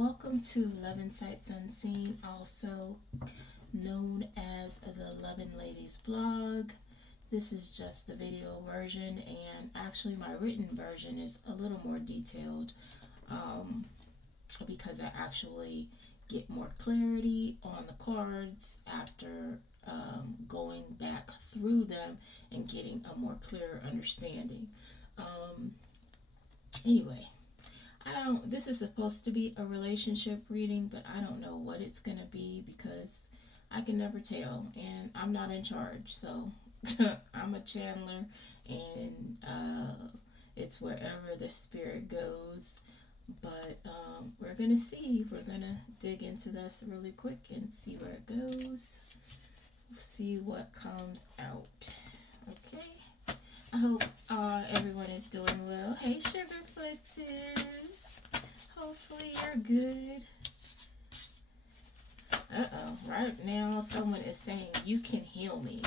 Welcome to Luvnsightzunseen, also known as the Lovin' Ladies blog. This is just the video version, and actually my written version is a little more detailed because I actually get more clarity on the cards after going back through them and getting a more clear understanding. Anyway, I don't, this is supposed to be a relationship reading, but I don't know what it's going to be because I can never tell and I'm not in charge. So I'm a channeler, and it's wherever the spirit goes. But we're going to see. We're going to dig into this really quick and see where it goes. See what comes out. Okay. I hope everyone is doing well. Hey, Sugarfooties. Hopefully you're good. Uh-oh. Right now, someone is saying, you can heal me.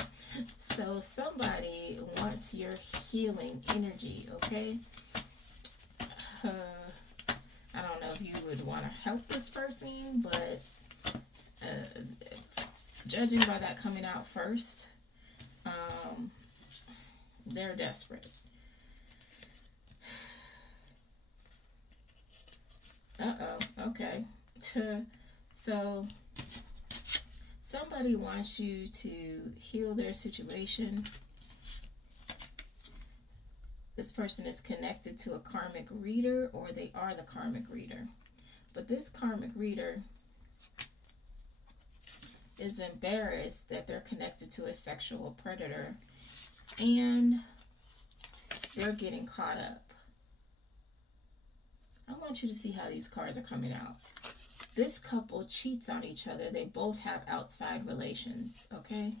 So somebody wants your healing energy, okay? I don't know if you would want to help this person, but judging by that coming out first, they're desperate. Okay. So somebody wants you to heal their situation. This person is connected to a karmic reader, or they are the karmic reader. But this karmic reader is embarrassed that they're connected to a sexual predator, and they're getting caught up. I want you to see how these cards are coming out. This couple cheats on each other. They both have outside relations, okay?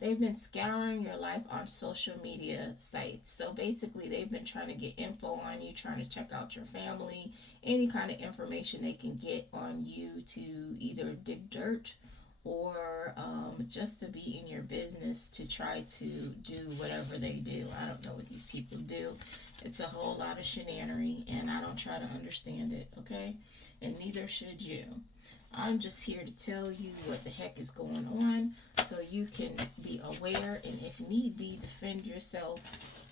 They've been scouring your life on social media sites. So basically, they've been trying to get info on you, trying to check out your family, any kind of information they can get on you to either dig dirt or just to be in your business to try to do whatever they do. I don't know what these people do. It's a whole lot of shenanery, and I don't try to understand it, okay? And neither should you. I'm just here to tell you what the heck is going on so you can be aware, and if need be, defend yourself.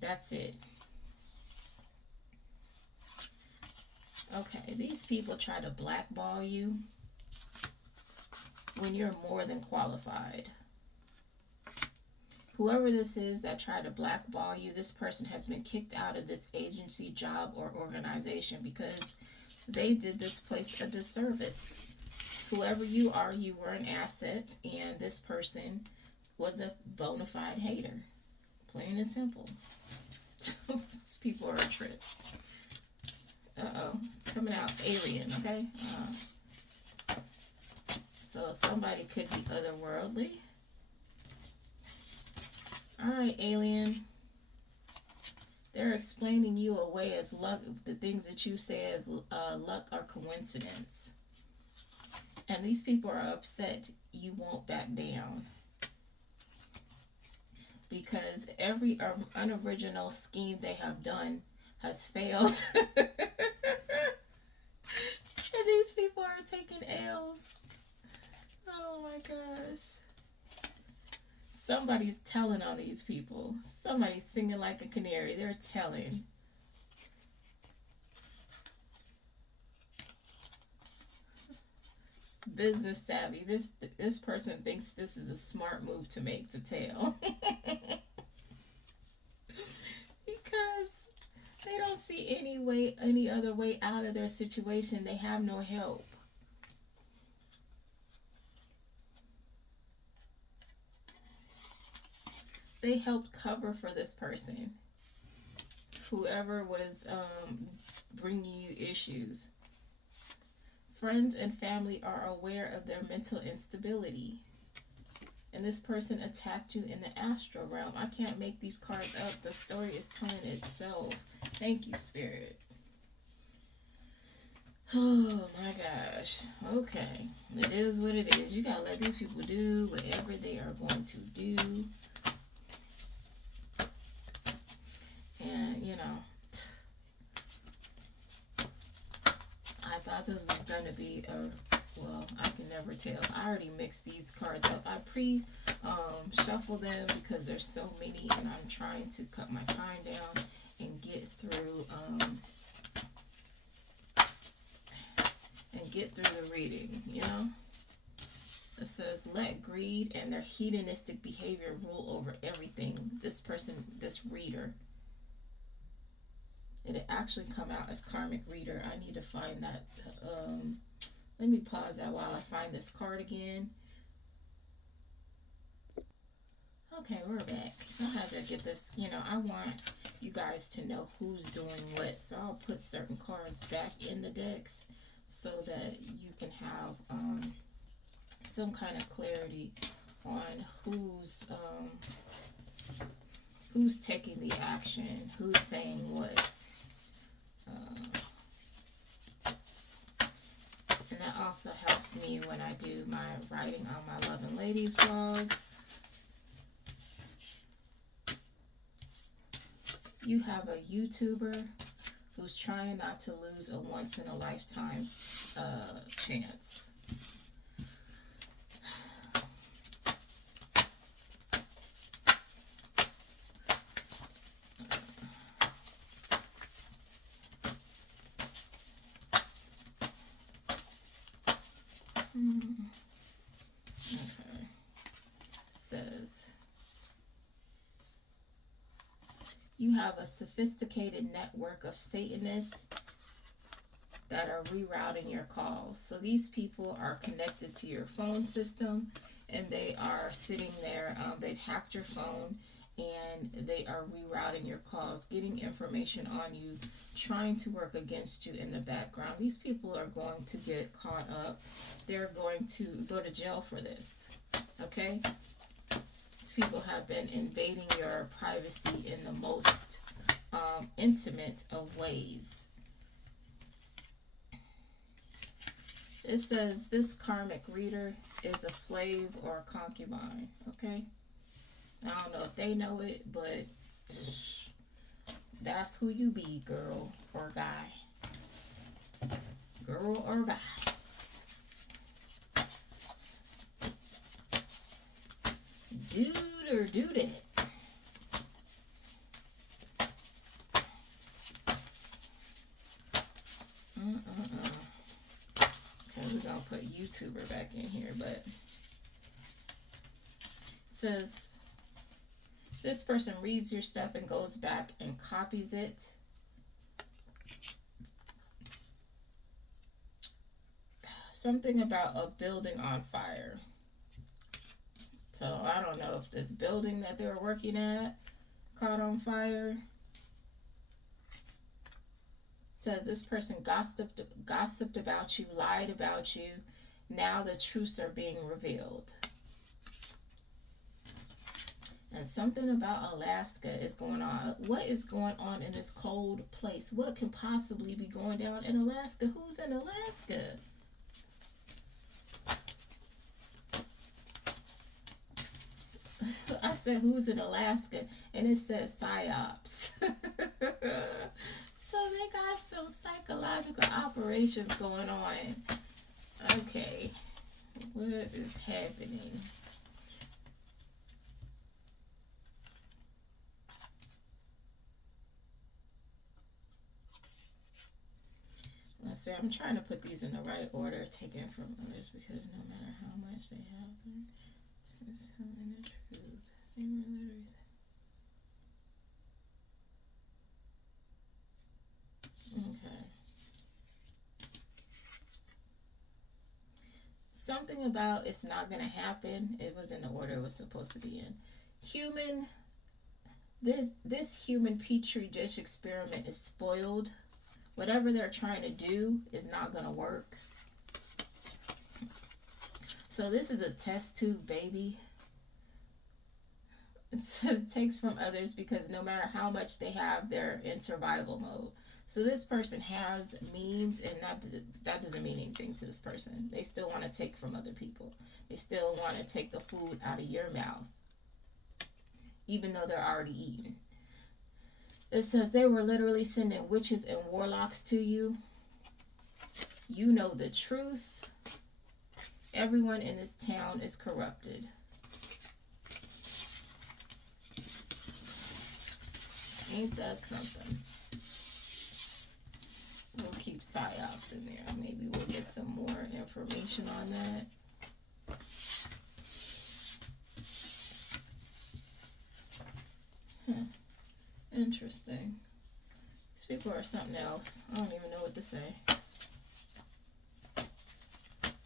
That's it. Okay, these people try to blackball you when you're more than qualified. Whoever this is that tried to blackball you, this person has been kicked out of this agency, job, or organization because they did this place a disservice. Whoever you are, you were an asset, and this person was a bona fide hater. Plain and simple. People are a trip. It's coming out alien, okay? So somebody could be otherworldly. Alright, alien. They're explaining you away as luck, the things that you say as luck or coincidence. And these people are upset you won't back down. Because every unoriginal scheme they have done has failed. And these people are taking L's. Oh my gosh. Somebody's telling on these people. Somebody's singing like a canary. They're telling. Business savvy. This person thinks this is a smart move to make, to tell. Because they don't see any other way out of their situation. They have no help. They helped cover for this person, whoever was bringing you issues. Friends and family are aware of their mental instability, and this person attacked you in the astral realm. I can't make these cards up. The story is telling itself. Thank you, Spirit. Oh my gosh. Okay, it is what it is. You gotta let these people do whatever they are going to do. And, you know, thought this was going to be well, I can never tell. I already mixed these cards up. I shuffle them because there's so many, and I'm trying to cut my time down and get through the reading, you know. It says, let greed and their hedonistic behavior rule over everything. This person, this reader, it'll actually come out as karmic reader. I need to find that. Let me pause that while I find this card again. Okay, we're back. I have to get this, you know, I want you guys to know who's doing what. So I'll put certain cards back in the decks so that you can have some kind of clarity on who's taking the action, who's saying what. And that also helps me when I do my writing on my Love and Ladies blog. You have a YouTuber who's trying not to lose a once-in-a-lifetime chance. Okay. Says, you have a sophisticated network of Satanists that are rerouting your calls. So these people are connected to your phone system, and they are sitting there. They've hacked your phone, and they are rerouting your calls, getting information on you, trying to work against you in the background. These people are going to get caught up. They're going to go to jail for this, okay? These people have been invading your privacy in the most intimate of ways. It says this karmic reader is a slave or a concubine, okay? I don't know if they know it, but that's who you be, girl or guy. Girl or guy. Dude or dudette. Okay, we're going to put YouTuber back in here, but it says, this person reads your stuff and goes back and copies it. Something about a building on fire. So I don't know if this building that they were working at caught on fire. It says this person gossiped about you, lied about you. Now the truths are being revealed. And something about Alaska is going on. What is going on in this cold place? What can possibly be going down in Alaska? Who's in Alaska? I said, who's in Alaska? And it says PSYOPs. So they got some psychological operations going on. Okay. What is happening? Let's see, I'm trying to put these in the right order, taken from others, because no matter how much they have them, it's telling the truth. They were literally okay. Something about it's not going to happen. It was in the order it was supposed to be in. Human, this human petri dish experiment is spoiled. Whatever they're trying to do is not going to work. So this is a test tube, baby. It says it takes from others because no matter how much they have, they're in survival mode. So this person has means, and that doesn't mean anything to this person. They still want to take from other people. They still want to take the food out of your mouth, even though they're already eating. It says they were literally sending witches and warlocks to you. You know the truth. Everyone in this town is corrupted. Ain't that something? We'll keep psyops in there. Maybe we'll get some more information on that. Interesting. These people are something else. I don't even know what to say.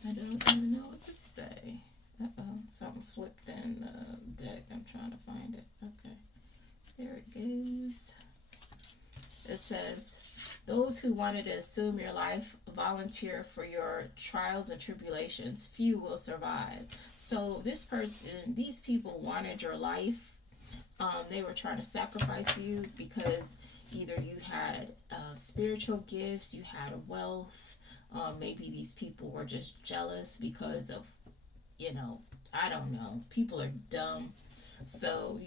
I don't even know what to say. Uh-oh. Something flipped in the deck. I'm trying to find it. Okay. There it goes. It says, those who wanted to assume your life volunteer for your trials and tribulations. Few will survive. So this person, these people wanted your life. They were trying to sacrifice you because either you had spiritual gifts, you had wealth. Maybe these people were just jealous because of, I don't know. People are dumb. So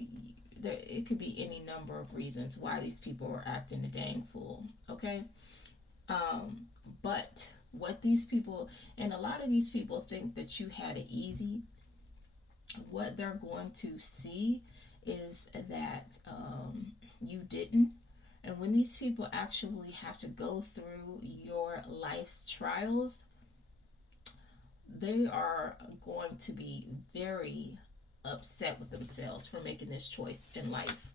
it could be any number of reasons why these people were acting a dang fool. Okay? But what these people, and a lot of these people think that you had it easy. What they're going to see is that you didn't. And when these people actually have to go through your life's trials, they are going to be very upset with themselves for making this choice in life.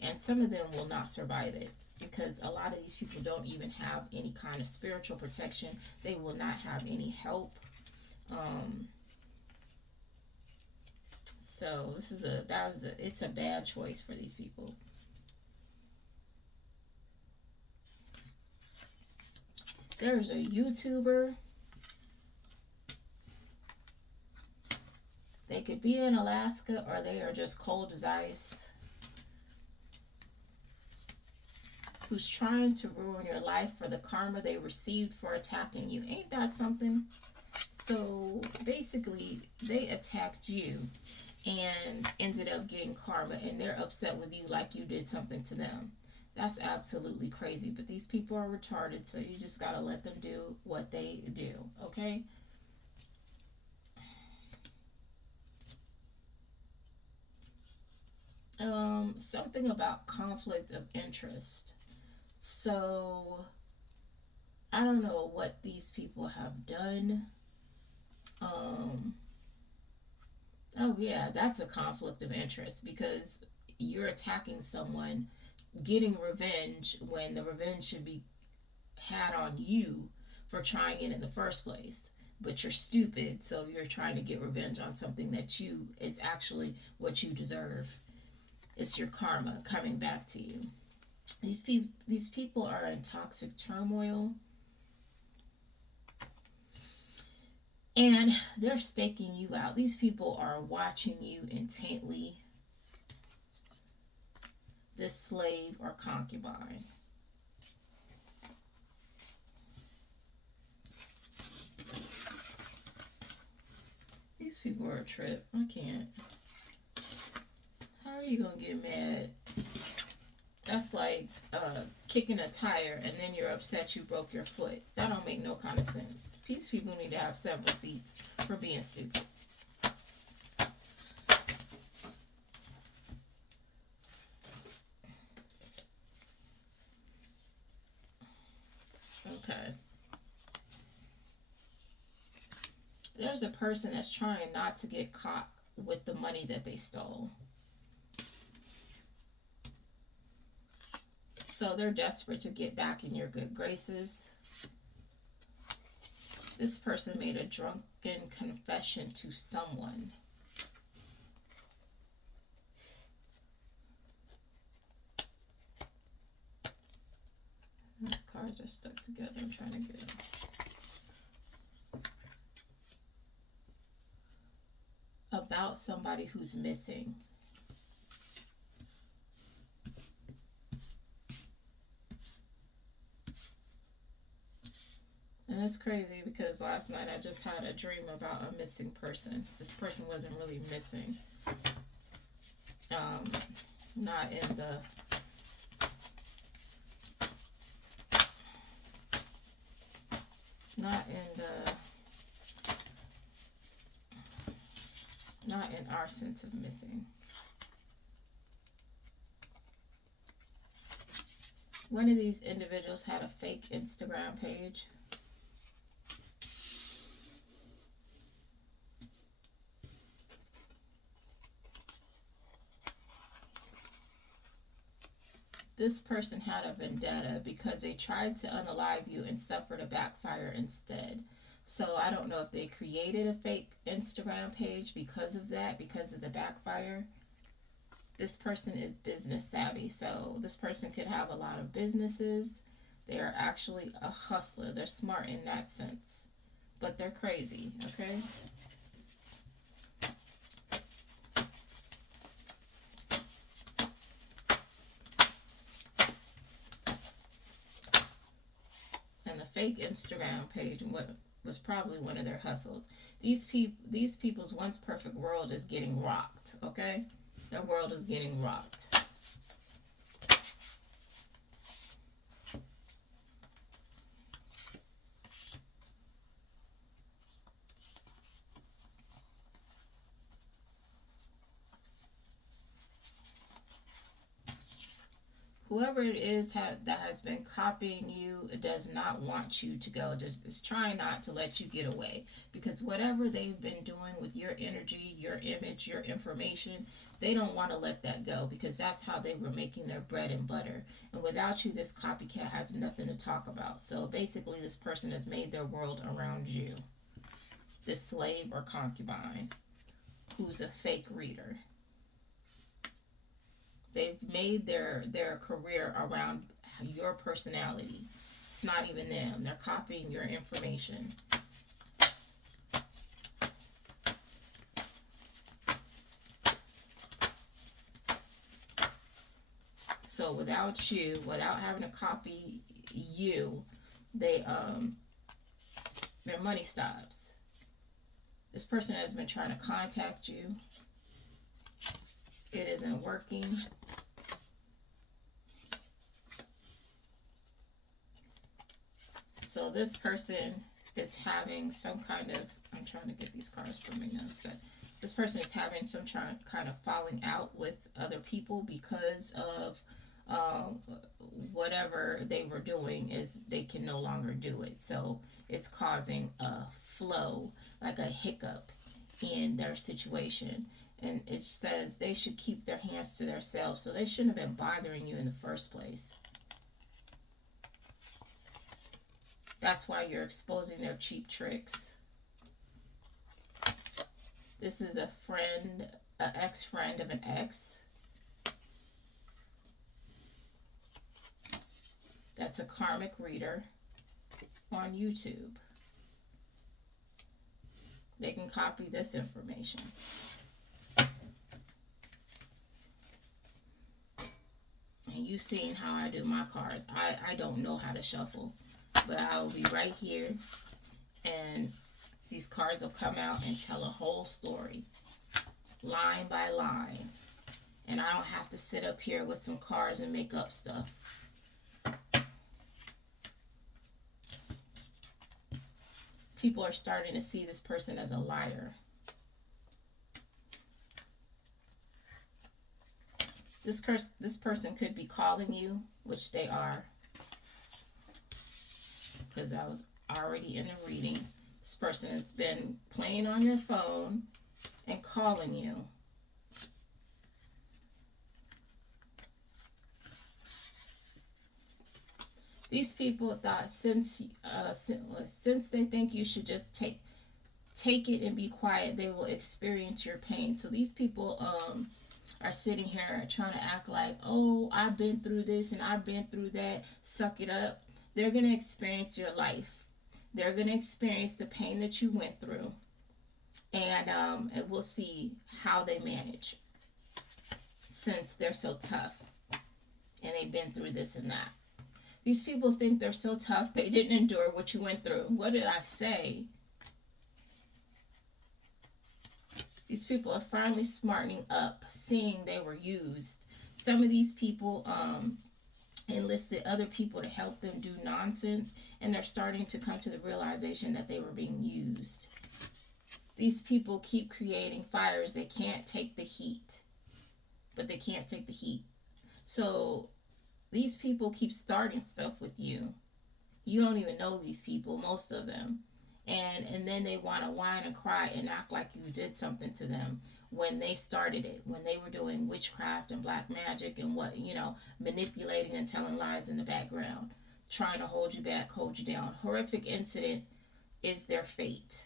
And some of them will not survive it because a lot of these people don't even have any kind of spiritual protection. They will not have any help. So it's a bad choice for these people. There's a YouTuber. They could be in Alaska or they are just cold as ice. Who's trying to ruin your life for the karma they received for attacking you. Ain't that something? So basically, they attacked you and ended up getting karma, and they're upset with you like you did something to them. That's absolutely crazy. But these people are retarded, so you just got to let them do what they do, okay? Something about conflict of interest. So, I don't know what these people have done. Oh yeah, that's a conflict of interest because you're attacking someone, getting revenge when the revenge should be had on you for trying it in the first place. But you're stupid, so you're trying to get revenge on something that is actually what you deserve. It's your karma coming back to you. These people are in toxic turmoil. And they're staking you out. These people are watching you intently. This slave or concubine. These people are a trip. I can't. How are you going to get mad? That's like kicking a tire and then you're upset you broke your foot. That don't make no kind of sense. These people need to have several seats for being stupid. Okay. There's a person that's trying not to get caught with the money that they stole. So they're desperate to get back in your good graces. This person made a drunken confession to someone. These cards are stuck together. I'm trying to get them. About somebody who's missing. And it's crazy because last night I just had a dream about a missing person. This person wasn't really missing. Not in the... Not in the, not in our sense of missing. One of these individuals had a fake Instagram page. This person had a vendetta because they tried to unalive you and suffered a backfire instead. So I don't know if they created a fake Instagram page because of that, because of the backfire. This person is business savvy, so this person could have a lot of businesses. They are actually a hustler. They're smart in that sense, but they're crazy, okay? And the fake Instagram page was probably one of their hustles. These people's once perfect world is getting rocked, okay? Their world is getting rocked. Whoever it is that has been copying you does not want you to go. Just is trying not to let you get away, because whatever they've been doing with your energy, your image, your information, they don't want to let that go, because that's how they were making their bread and butter. And without you, this copycat has nothing to talk about. So basically, this person has made their world around you. This slave or concubine who's a fake reader. They've made their career around your personality. It's not even them. They're copying your information. So without you, without having to copy you, their money stops. This person has been trying to contact you. It isn't working. So this person is having some kind of, I'm trying to get these cards from my notes. This person is having some kind of falling out with other people because of whatever they were doing is they can no longer do it. So it's causing a flow, like a hiccup in their situation. And it says they should keep their hands to themselves. So they shouldn't have been bothering you in the first place. That's why you're exposing their cheap tricks. This is a friend, an ex-friend of an ex. That's a karmic reader on YouTube. They can copy this information. And you've seen how I do my cards. I don't know how to shuffle. But I will be right here, and these cards will come out and tell a whole story, line by line. And I don't have to sit up here with some cards and make up stuff. People are starting to see this person as a liar. This person could be calling you, which they are, because I was already in the reading. This person has been playing on your phone and calling you. These people thought since they think you should just take it and be quiet, they will experience your pain. So these people are sitting here trying to act like, oh, I've been through this and I've been through that. Suck it up. They're going to experience your life. They're going to experience the pain that you went through. And we'll see how they manage, since they're so tough and they've been through this and that. These people think they're so tough they didn't endure what you went through. What did I say? These people are finally smartening up, seeing they were used. Some of these people enlisted other people to help them do nonsense, and they're starting to come to the realization that they were being used. These people keep creating fires. They can't take the heat, but they can't take the heat. So these people keep starting stuff with you. You don't even know these people, most of them. And then they want to whine and cry and act like you did something to them when they started it, when they were doing witchcraft and black magic and what, manipulating and telling lies in the background, trying to hold you back, hold you down. Horrific incident is their fate.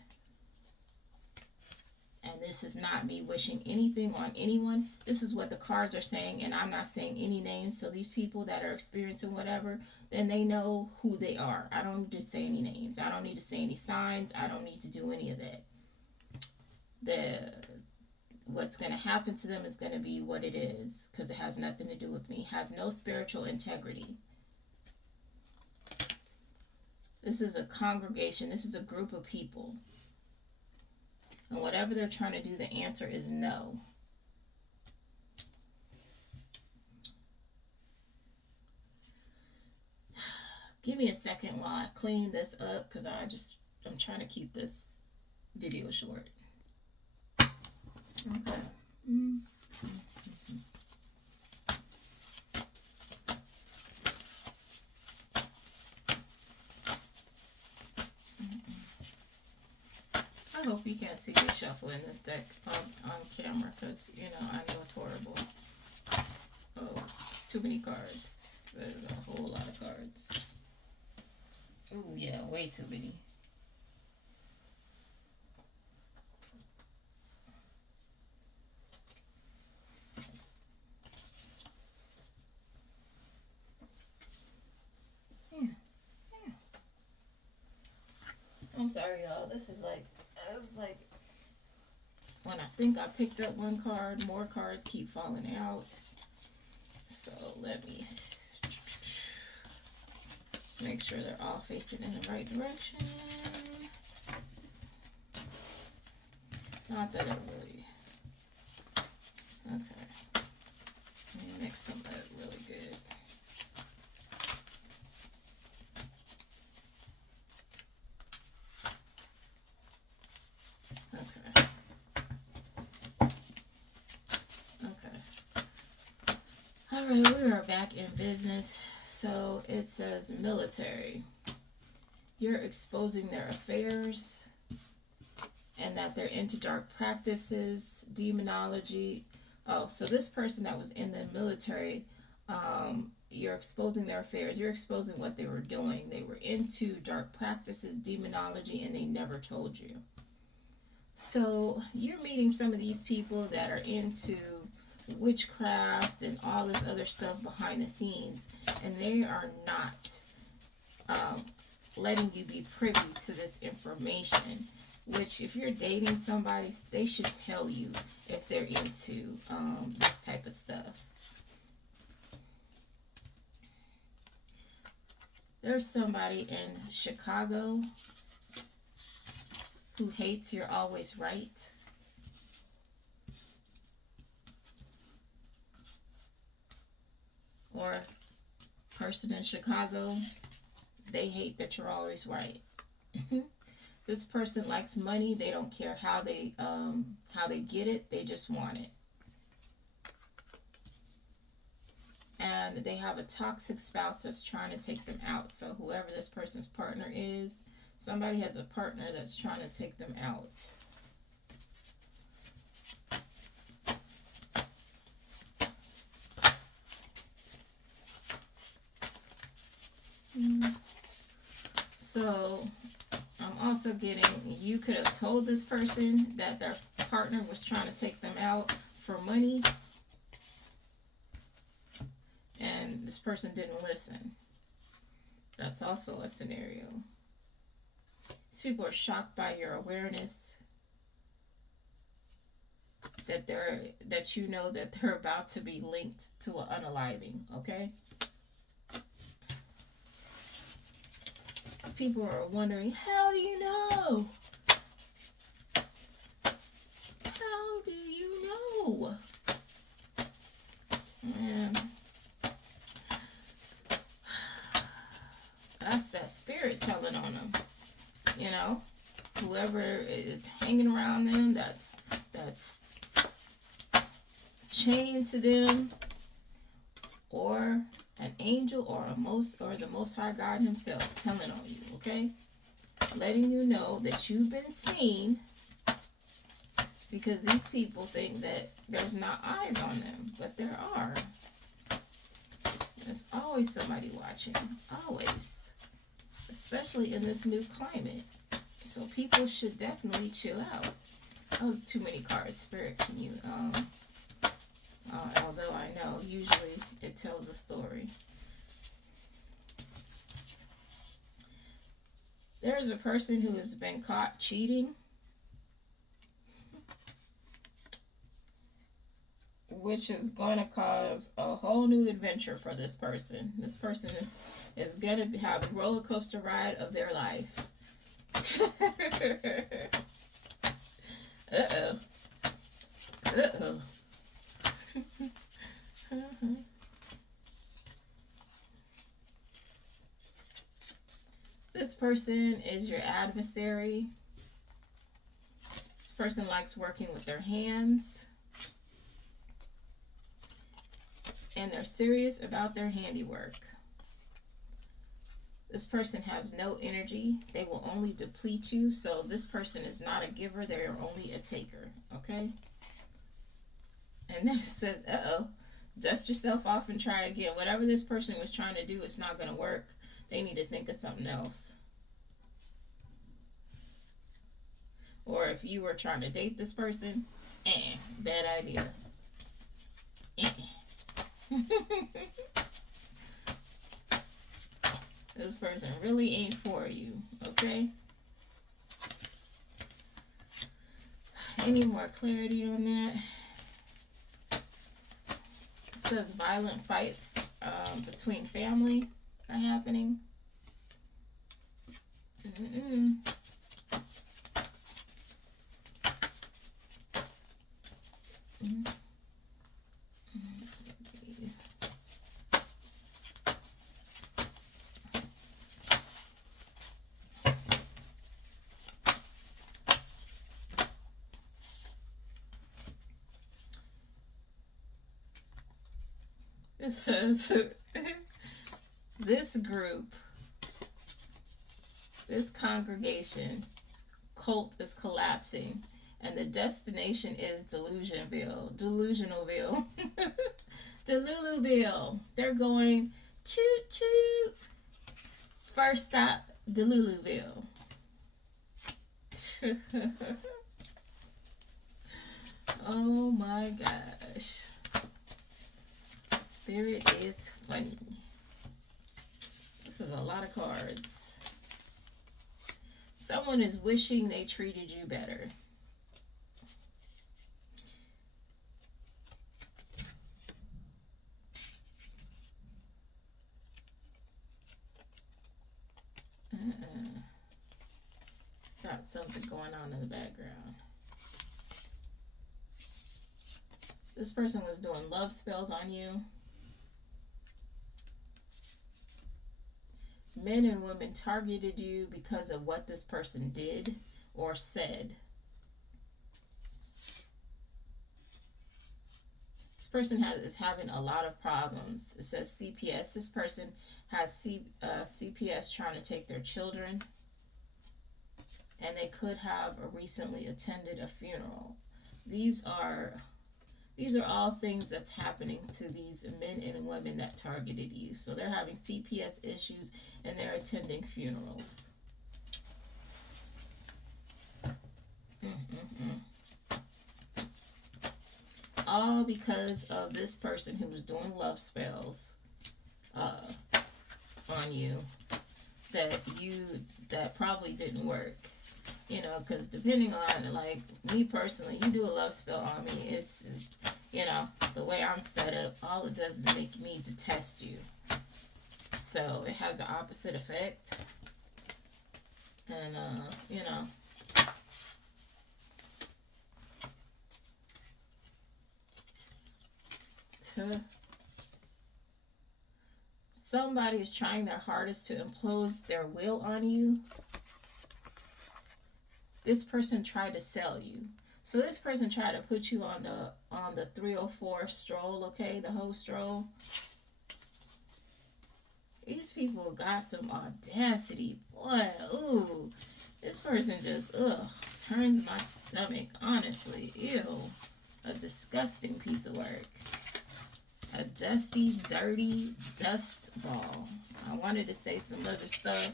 And this is not me wishing anything on anyone. This is what the cards are saying, and I'm not saying any names. So these people that are experiencing whatever, then they know who they are. I don't need to say any names. I don't need to say any signs. I don't need to do any of that. What's going to happen to them is going to be what it is, because it has nothing to do with me. It has no spiritual integrity. This is a congregation. This is a group of people. And whatever they're trying to do, the answer is no. Give me a second while I clean this up, because I'm trying to keep this video short. Okay. I hope you can't see me shuffling this deck on camera, because, I know it's horrible. Oh, it's too many cards. There's a whole lot of cards. Oh, yeah, way too many. I'm sorry, y'all. This is like when I think I picked up one card, more cards keep falling out. So let me make sure they're all facing in the right direction. Not that it really. Okay. Let me mix some of that really good. Alright, we are back in business. So it says military. You're exposing their affairs and that they're into dark practices, demonology. Oh, so this person that was in the military, you're exposing their affairs. You're exposing what they were doing. They were into dark practices, demonology, and they never told you. So you're meeting some of these people that are into witchcraft and all this other stuff behind the scenes, and they are not letting you be privy to this information, which if you're dating somebody, they should tell you if they're into this type of stuff. There's somebody in Chicago who hates you're always right. Or person in Chicago, they hate that you're always right. This person likes money. They don't care how they get it. They just want it. And they have a toxic spouse that's trying to take them out. So whoever this person's partner is, somebody has a partner that's trying to take them out. So I'm also getting, you could have told this person that their partner was trying to take them out for money, and this person didn't listen. That's also a scenario. These people are shocked by your awareness that you know that they're about to be linked to an unaliving, okay? These people are wondering, how do you know? How do you know? Man. spirit telling on them. You know, whoever is hanging around them, that's chained to them, or an angel, or the Most High God Himself telling on you. Okay, letting you know that you've been seen, because these people think that there's not eyes on them, but there are. There's always somebody watching, always, especially in this new climate. So people should definitely chill out. That was too many cards. Spirit, can you, although I know usually it tells a story. There's a person who has been caught cheating, which is going to cause a whole new adventure for this person. This person is going to have the roller coaster ride of their life. Uh-oh. Uh-oh. This person is your adversary. This person likes working with their hands. And they're serious about their handiwork. This person has no energy. They will only deplete you. So this person is not a giver. They are only a taker. Okay? And then it said, uh-oh, dust yourself off and try again. Whatever this person was trying to do, it's not going to work. They need to think of something else. Or if you were trying to date this person, bad idea. This person really ain't for you, okay? Any more clarity on that? It says violent fights between family are happening. Mm-mm. Mm-hmm. It says this group, this congregation, cult is collapsing, and the destination is Delusionville. Deluluville. They're going toot toot. First stop, Deluluville. Oh my gosh. Spirit is funny. This is a lot of cards. Someone is wishing they treated you better. Got something going on in the background. This person was doing love spells on you. Men and women targeted you because of what this person did or said. This person is having a lot of problems. It says CPS. This person has CPS trying to take their children. And they could have recently attended a funeral. These are all things that's happening to these men and women that targeted you. So they're having CPS issues and they're attending funerals. All because of this person who was doing love spells on you that probably didn't work. You know, because depending on, like, me personally, you do a love spell on me, it's, you know, the way I'm set up, all it does is make me detest you. So, it has the opposite effect. And, you know. somebody is trying their hardest to impose their will on you. This person tried to sell you. So this person tried to put you on the 304 stroll, okay? The whole stroll. These people got some audacity. Boy, ooh. This person just, turns my stomach, honestly. Ew. A disgusting piece of work. A dusty, dirty dust ball. I wanted to say some other stuff,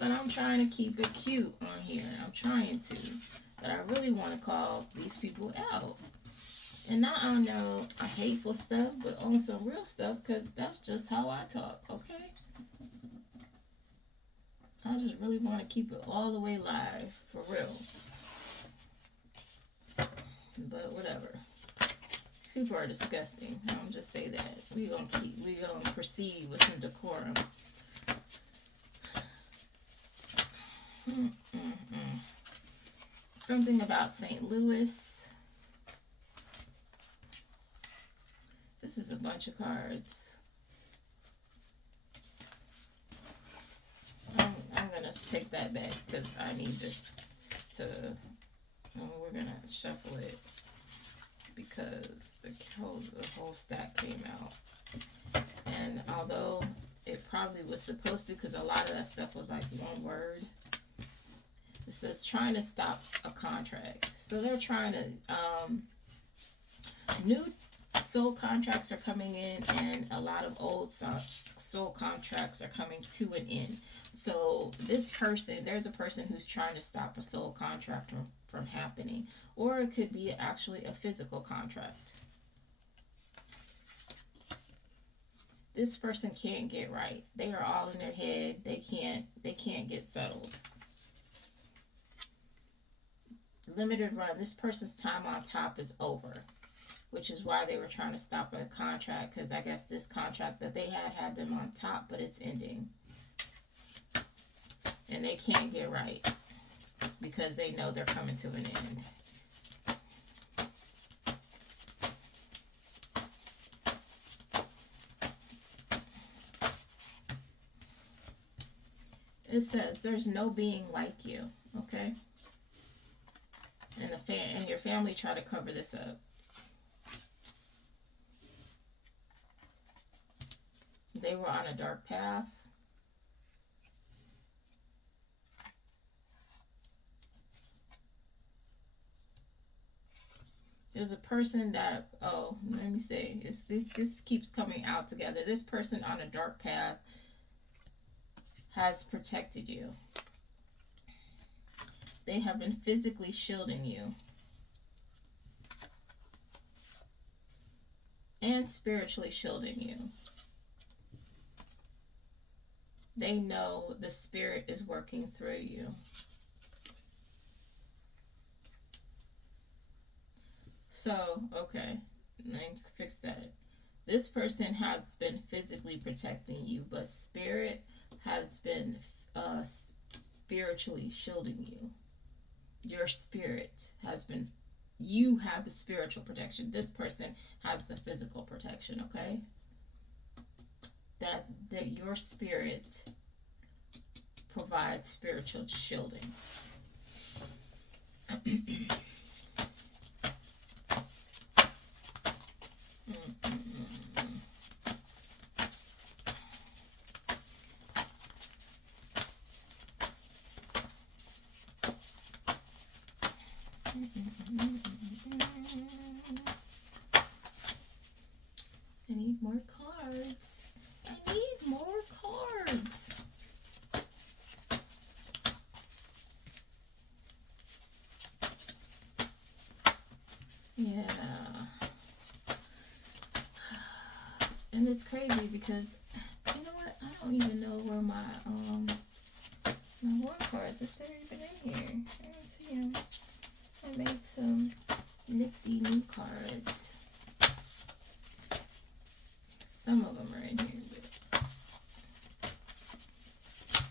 but I'm trying to keep it cute on here. I'm trying to. But I really want to call these people out. And not on no hateful stuff, but on some real stuff, because that's just how I talk, okay? I just really want to keep it all the way live, for real. But whatever. These people are disgusting. I'll just say that. We gonna proceed with some decorum. Something about St. Louis. This is a bunch of cards. I'm gonna take that back because I need this to. We're gonna shuffle it because the whole stack came out, and although it probably was supposed to, because a lot of that stuff was like one word. It says trying to stop a contract. So they're trying to new soul contracts are coming in, and a lot of old soul contracts are coming to an end. So this person, there's a person who's trying to stop a soul contract from happening, or it could be actually a physical contract. This person can't get right. They are all in their head. They can't get settled. Limited run. This person's time on top is over, which is why they were trying to stop a contract, because I guess this contract that they had them on top, but it's ending. And they can't get right because they know they're coming to an end. It says there's no being like you, okay? And your family try to cover this up. They were on a dark path. There's a person that, let me see. This keeps coming out together. This person on a dark path has protected you. They have been physically shielding you. And spiritually shielding you. They know the spirit is working through you. So, okay, let me fix that. This person has been physically protecting you, but spirit has been spiritually shielding you. Your spirit has been, you have the spiritual protection. This person has the physical protection, okay? That your spirit provides spiritual shielding. I need more cards. I need more cards. Yeah. And it's crazy because, you know what? I don't even know where my war cards, if they're even in here. I don't see them. I made some nifty new cards. Some of them are in here, but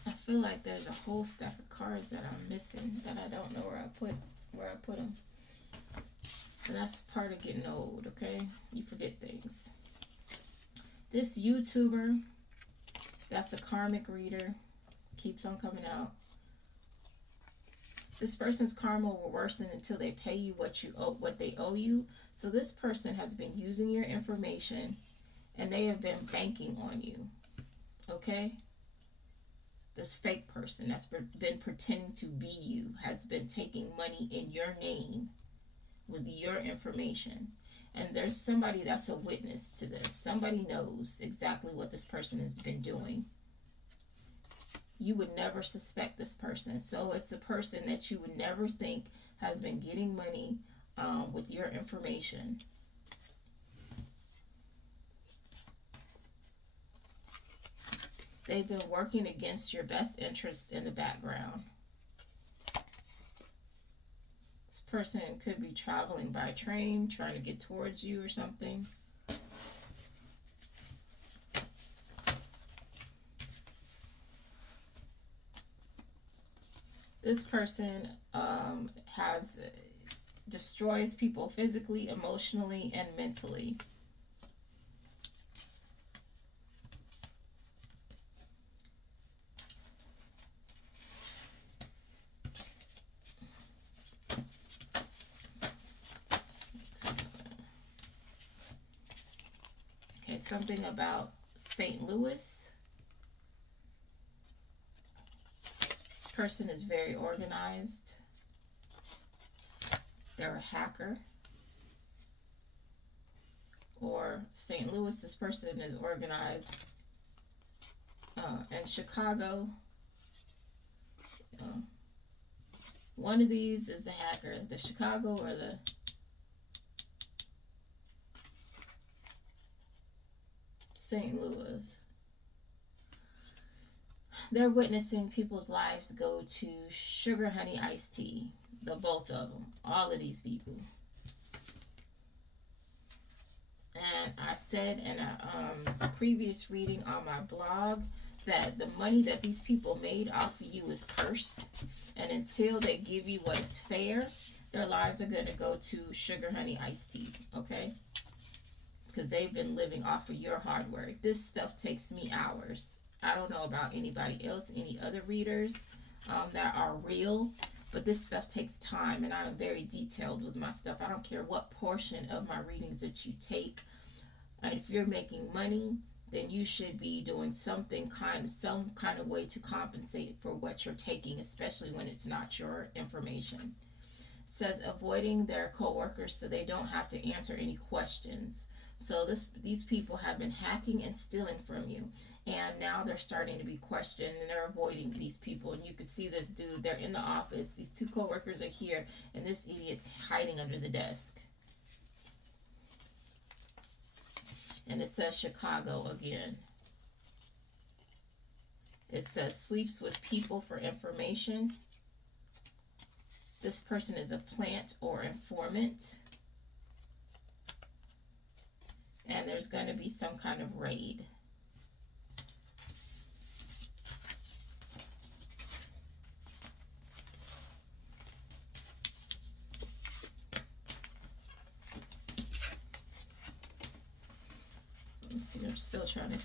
I feel like there's a whole stack of cards that I'm missing that I don't know where I put them. And that's part of getting old, okay? You forget things. This YouTuber That's a karmic reader. Keeps on coming out. This person's karma will worsen until they pay you what they owe you. So this person has been using your information and they have been banking on you. Okay? This fake person that's been pretending to be you has been taking money in your name with your information. And there's somebody that's a witness to this. Somebody knows exactly what this person has been doing. You would never suspect this person. So it's a person that you would never think has been getting money with your information. They've been working against your best interest in the background. This person could be traveling by train, trying to get towards you or something. This person destroys people physically, emotionally, and mentally. Okay, something about St. Louis. This person is very organized. They're a hacker. Or St. Louis, this person is organized. And Chicago, one of these is the hacker. The Chicago or the St. Louis. They're witnessing people's lives go to sugar honey iced tea. The both of them. All of these people. And I said in a previous reading on my blog that the money that these people made off of you is cursed. And until they give you what is fair, their lives are going to go to sugar honey iced tea. Okay? Because they've been living off of your hard work. This stuff takes me hours. I don't know about anybody else, any other readers that are real. But this stuff takes time, and I'm very detailed with my stuff. I don't care what portion of my readings that you take. And if you're making money, then you should be doing some kind of way to compensate for what you're taking, especially when it's not your information. It says avoiding their coworkers so they don't have to answer any questions. So these people have been hacking and stealing from you, and now they're starting to be questioned, and they're avoiding these people. And you can see this dude, they're in the office, these two co-workers are here, and this idiot's hiding under the desk. And it says Chicago again. It says sleeps with people for information. This person is a plant or informant. And there's going to be some kind of raid. Let's see, I'm still trying to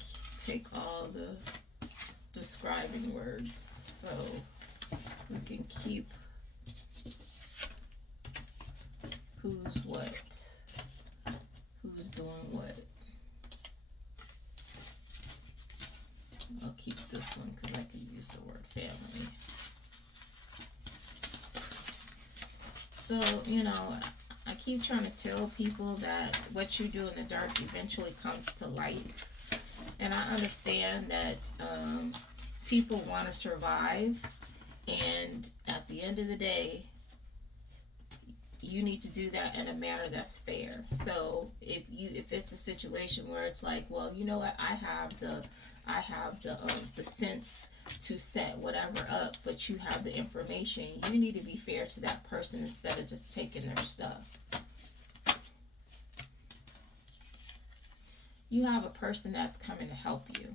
take all the describing words so we can keep who's what. Who's doing what? I'll keep this one because I could use the word family. So, you know, I keep trying to tell people that what you do in the dark eventually comes to light. And I understand that people want to survive. And at the end of the day, you need to do that in a manner that's fair. So if it's a situation where it's like, well, you know what, I have the sense to set whatever up, but you have the information, you need to be fair to that person instead of just taking their stuff. You have a person that's coming to help you,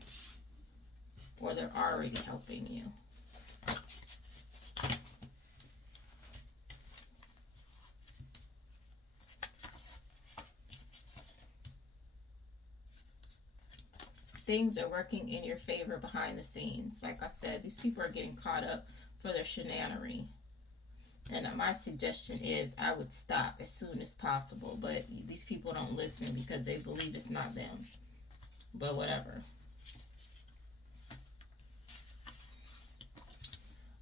or they're already helping you. things are working in your favor behind the scenes. Like I said, these people are getting caught up for their shenanery. And my suggestion is I would stop as soon as possible. But these people don't listen because they believe it's not them. But whatever.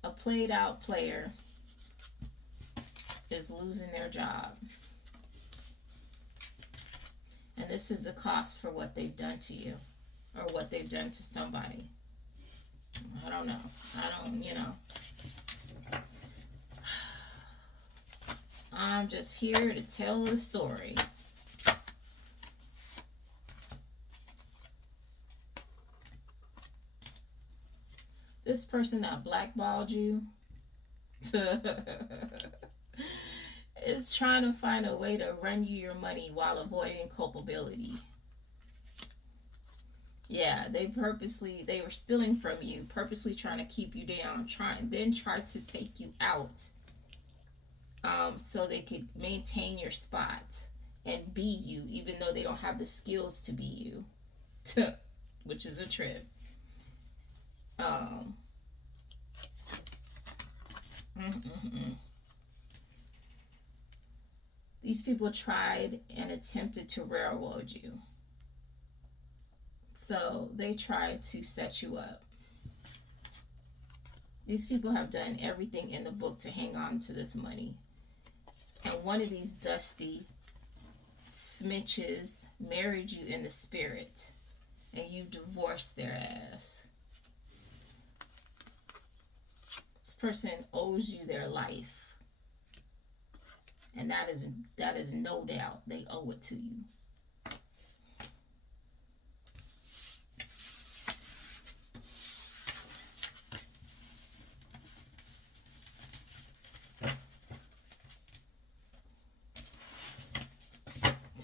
A played out player is losing their job. And this is the cost for what they've done to you. Or what they've done to somebody. I don't know. I'm just here to tell the story. This person that blackballed you is trying to find a way to run you your money while avoiding culpability. Yeah, they were stealing from you, purposely trying to keep you down, try to take you out, so they could maintain your spot and be you, even though they don't have the skills to be you, which is a trip. These people tried and attempted to railroad you. So they tried to set you up. These people have done everything in the book to hang on to this money. And one of these dusty smitches married you in the spirit. And you divorced their ass. This person owes you their life. And that is no doubt they owe it to you.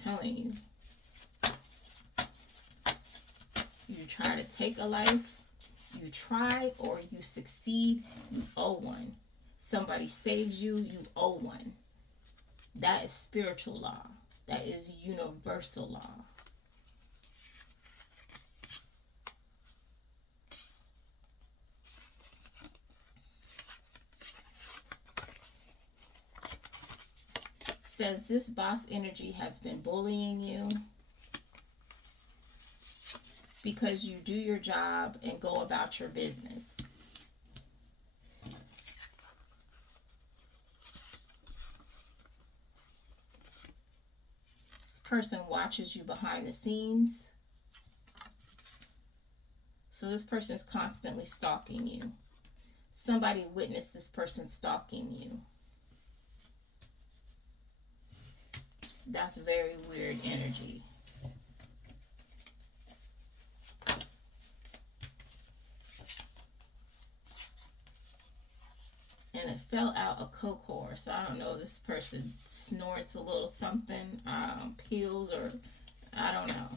Telling you, you try to take a life, you try or you succeed, you owe one. Somebody saves you, you owe one. That is spiritual law. That is universal law. Says this boss energy has been bullying you because you do your job and go about your business. This person watches you behind the scenes. So this person is constantly stalking you. Somebody witnessed this person stalking you. That's very weird energy. And it fell out a coke horse. I don't know. This person snorts a little something, pills, or I don't know.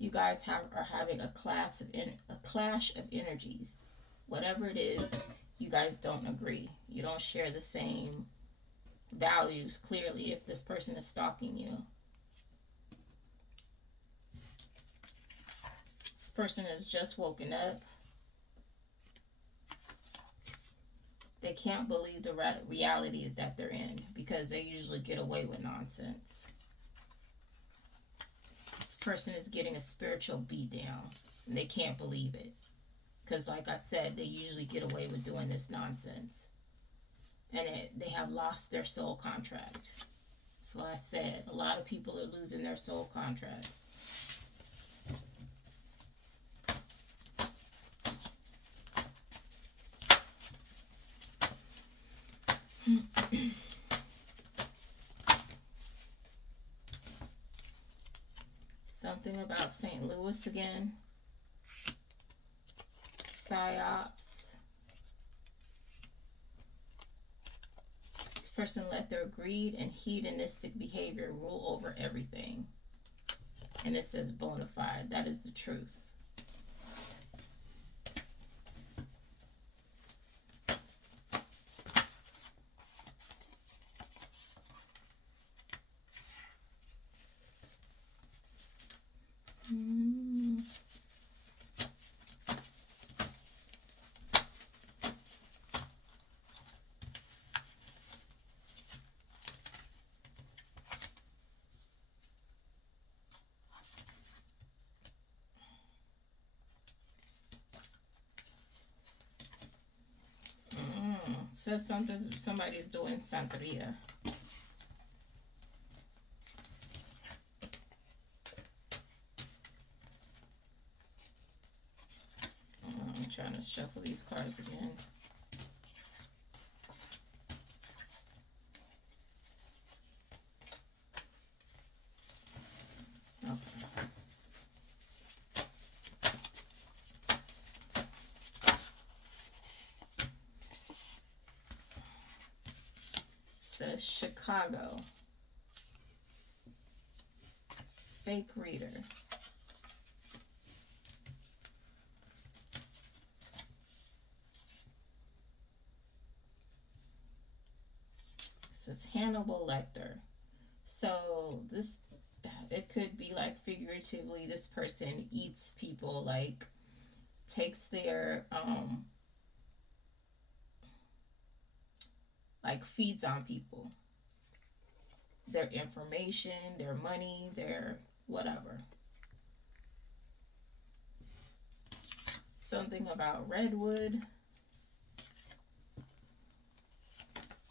You guys are having a clash of energies. Whatever it is, you guys don't agree. You don't share the same values clearly if this person is stalking you. This person has just woken up. They can't believe the reality that they're in because they usually get away with nonsense. This person is getting a spiritual beatdown and they can't believe it. Because like I said, they usually get away with doing this nonsense. And they have lost their soul contract. So I said, a lot of people are losing their soul contracts. Something about St. Louis again. Psyops. This person let their greed and hedonistic behavior rule over everything. And it says bona fide. That is the truth. says somebody's doing Santeria. I'm trying to shuffle these cards again. Okay. Says Chicago. Fake reader. This is Hannibal Lecter. So this, it could be like figuratively, this person eats people, like takes their like feeds on people, their information, their money, their whatever. Something about redwood.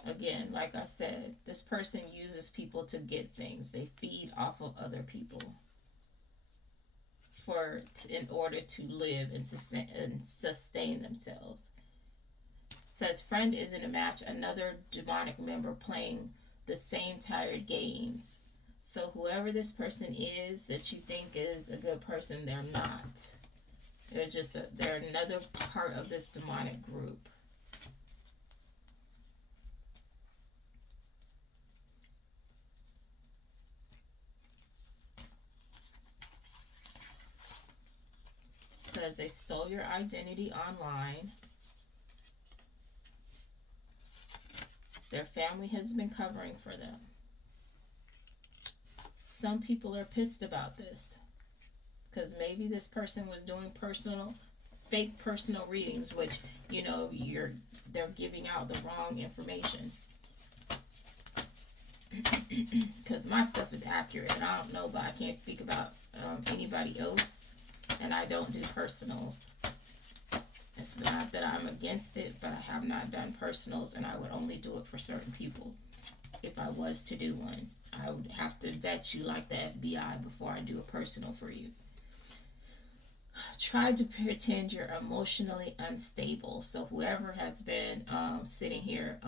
Again, like I said, this person uses people to get things. They feed off of other people in order to live and sustain themselves. Says friend isn't a match. Another demonic member playing the same tired games. So whoever this person is that you think is a good person, they're not. They're another part of this demonic group. Says they stole your identity online. Their family has been covering for them. Some people are pissed about this because maybe this person was doing fake personal readings, which, you know, they're giving out the wrong information. Because my stuff is accurate, and I don't know, but I can't speak about anybody else, and I don't do personals. It's not that I'm against it, but I have not done personals, and I would only do it for certain people. If I was to do one, I would have to vet you like the FBI before I do a personal for you. Try to pretend you're emotionally unstable. So whoever has been sitting here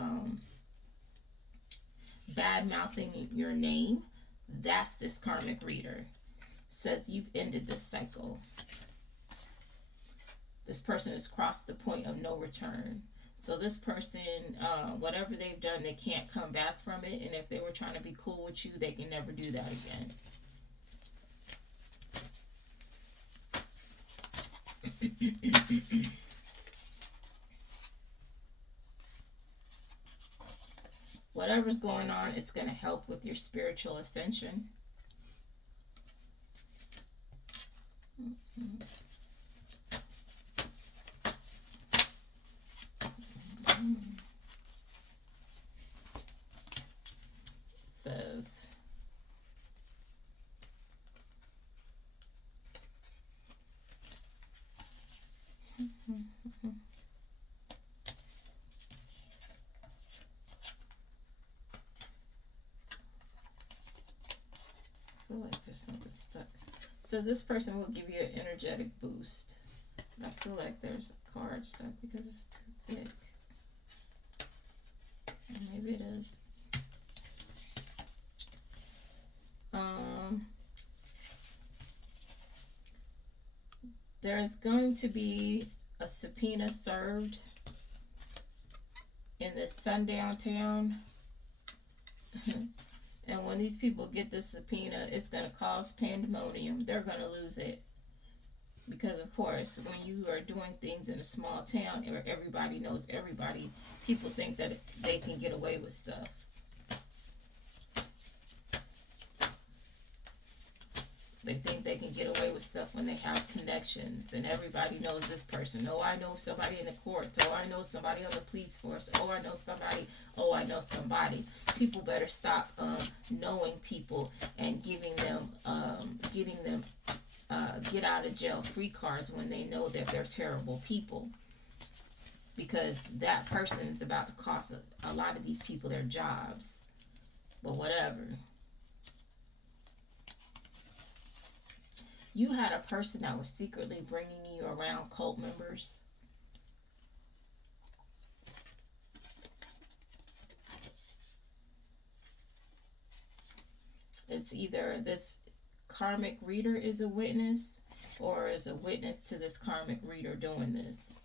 bad-mouthing your name, that's this karmic reader. Says you've ended this cycle. This person has crossed the point of no return. So this person, whatever they've done, they can't come back from it. And if they were trying to be cool with you, they can never do that again. Whatever's going on, it's going to help with your spiritual ascension. Says I feel like there's something stuck. So this person will give you an energetic boost. But I feel like there's a card stuck because it's too thick. Maybe it is. There's going to be a subpoena served in this sundown town. And when these people get this subpoena, it's going to cause pandemonium. They're going to lose it. Because, of course, when you are doing things in a small town where everybody knows everybody, people think that they can get away with stuff. They think they can get away with stuff when they have connections and everybody knows this person. Oh, I know somebody in the courts. Oh, I know somebody on the police force. Oh, I know somebody. Oh, I know somebody. People better stop knowing people and giving them get out of jail free cards when they know that they're terrible people. because that person is about to cost a lot of these people their jobs. But whatever. You had a person that was secretly bringing you around cult members. It's either this karmic reader is a witness, or is a witness to this karmic reader doing this.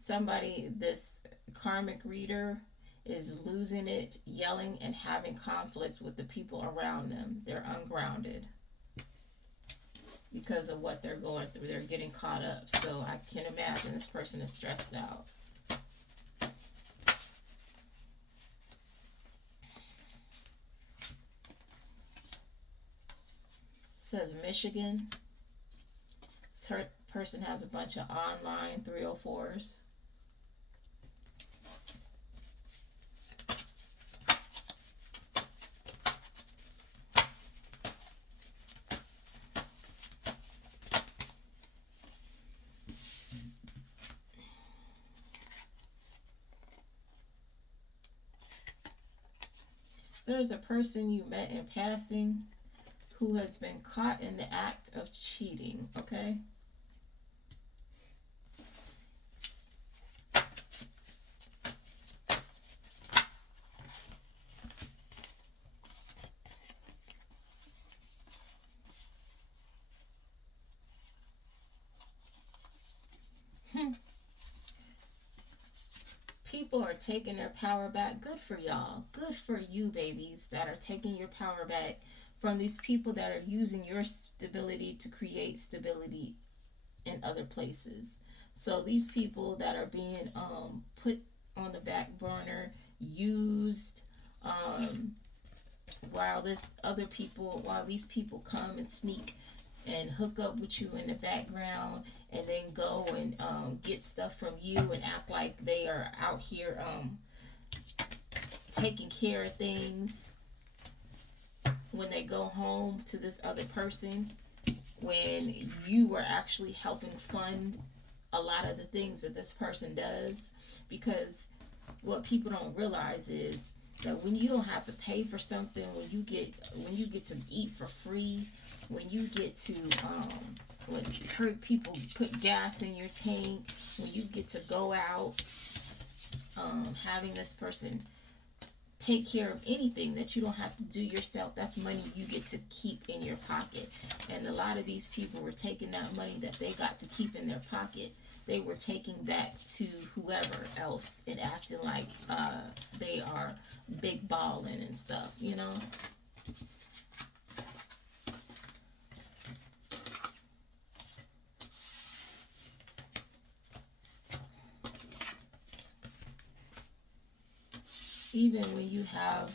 Somebody, this karmic reader, is losing it, yelling, and having conflict with the people around them. They're ungrounded because of what they're going through. They're getting caught up. So I can imagine this person is stressed out. Says Michigan. This person has a bunch of online 304s. There's a person you met in passing who has been caught in the act of cheating, okay? People are taking their power back. Good for y'all. Good for you, babies, that are taking your power back from these people that are using your stability to create stability in other places. So these people that are being put on the back burner, used, while these people come and sneak and hook up with you in the background, and then go and get stuff from you and act like they are out here taking care of things when they go home to this other person, when you were actually helping fund a lot of the things that this person does. Because what people don't realize is that when you don't have to pay for something, when you get to eat for free, when you get to when people put gas in your tank, when you get to go out, having this person take care of anything that you don't have to do yourself, that's money you get to keep in your pocket. And a lot of these people were taking that money that they got to keep in their pocket, they were taking back to whoever else and acting like they are big balling and stuff, you know. Even when you have,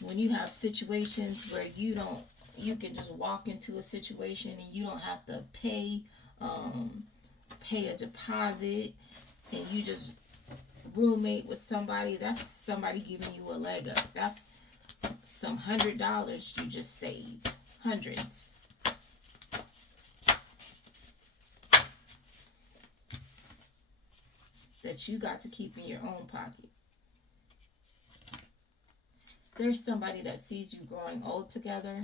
when you have situations where you can just walk into a situation and you don't have to pay a deposit, and you just roommate with somebody, that's somebody giving you a leg up. That's some $100 you just saved. Hundreds. That you got to keep in your own pocket. There's somebody that sees you growing old together.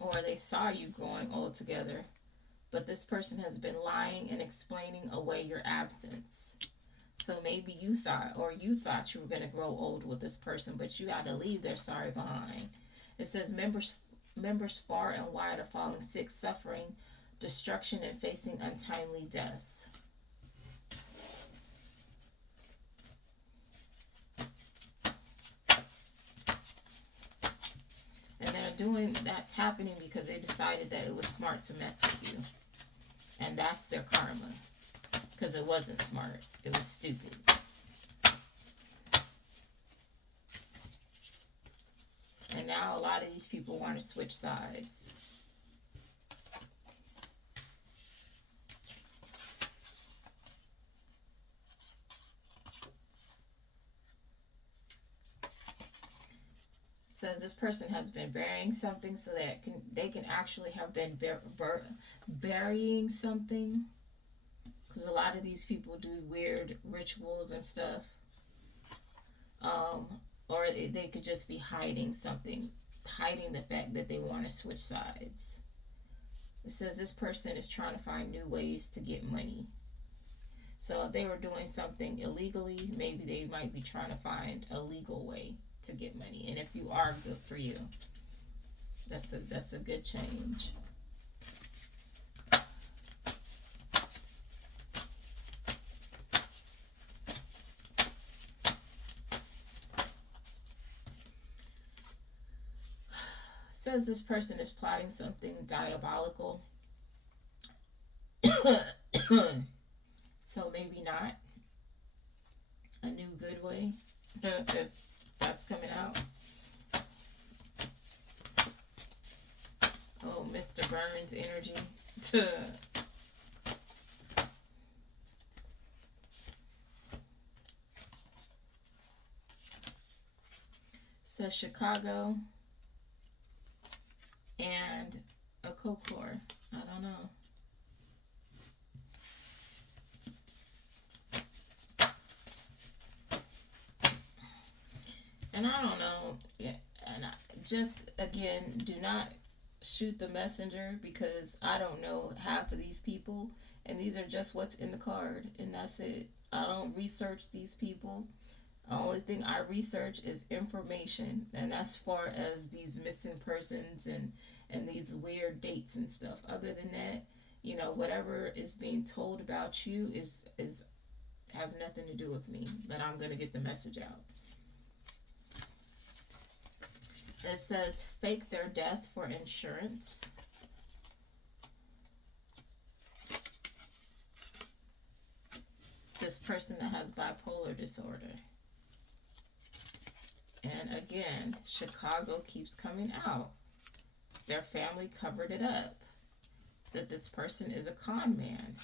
Or they saw you growing old together. But this person has been lying and explaining away your absence. So maybe you thought you were going to grow old with this person, but you got to leave their sorry behind. It says members far and wide are falling sick, suffering destruction, and facing untimely deaths. And that's happening because they decided that it was smart to mess with you. And that's their karma. Because it wasn't smart. It was stupid. And now a lot of these people want to switch sides. Says this person has been burying something, so that they can actually have been burying something, because a lot of these people do weird rituals and stuff. um, or they could just be hiding something, hiding the fact that they want to switch sides. It says this person is trying to find new ways to get money. So if they were doing something illegally, maybe they might be trying to find a legal way to get money. And if you are, good for you. That's a good change. Says this person is plotting something diabolical. So maybe not a new good way, if that's coming out. Oh, Mr. Burns energy. Says Chicago and a folklore. I don't know. And I don't know. Yeah, and I just, again, do not shoot the messenger, because I don't know half of these people, and these are just what's in the card, and that's it. I don't research these people. The only thing I research is information, and as far as these missing persons and these weird dates and stuff. Other than that, whatever is being told about you is has nothing to do with me. But I'm gonna get the message out. It says fake their death for insurance. This person that has bipolar disorder. And again, Chicago keeps coming out. Their family covered it up. That this person is a con man.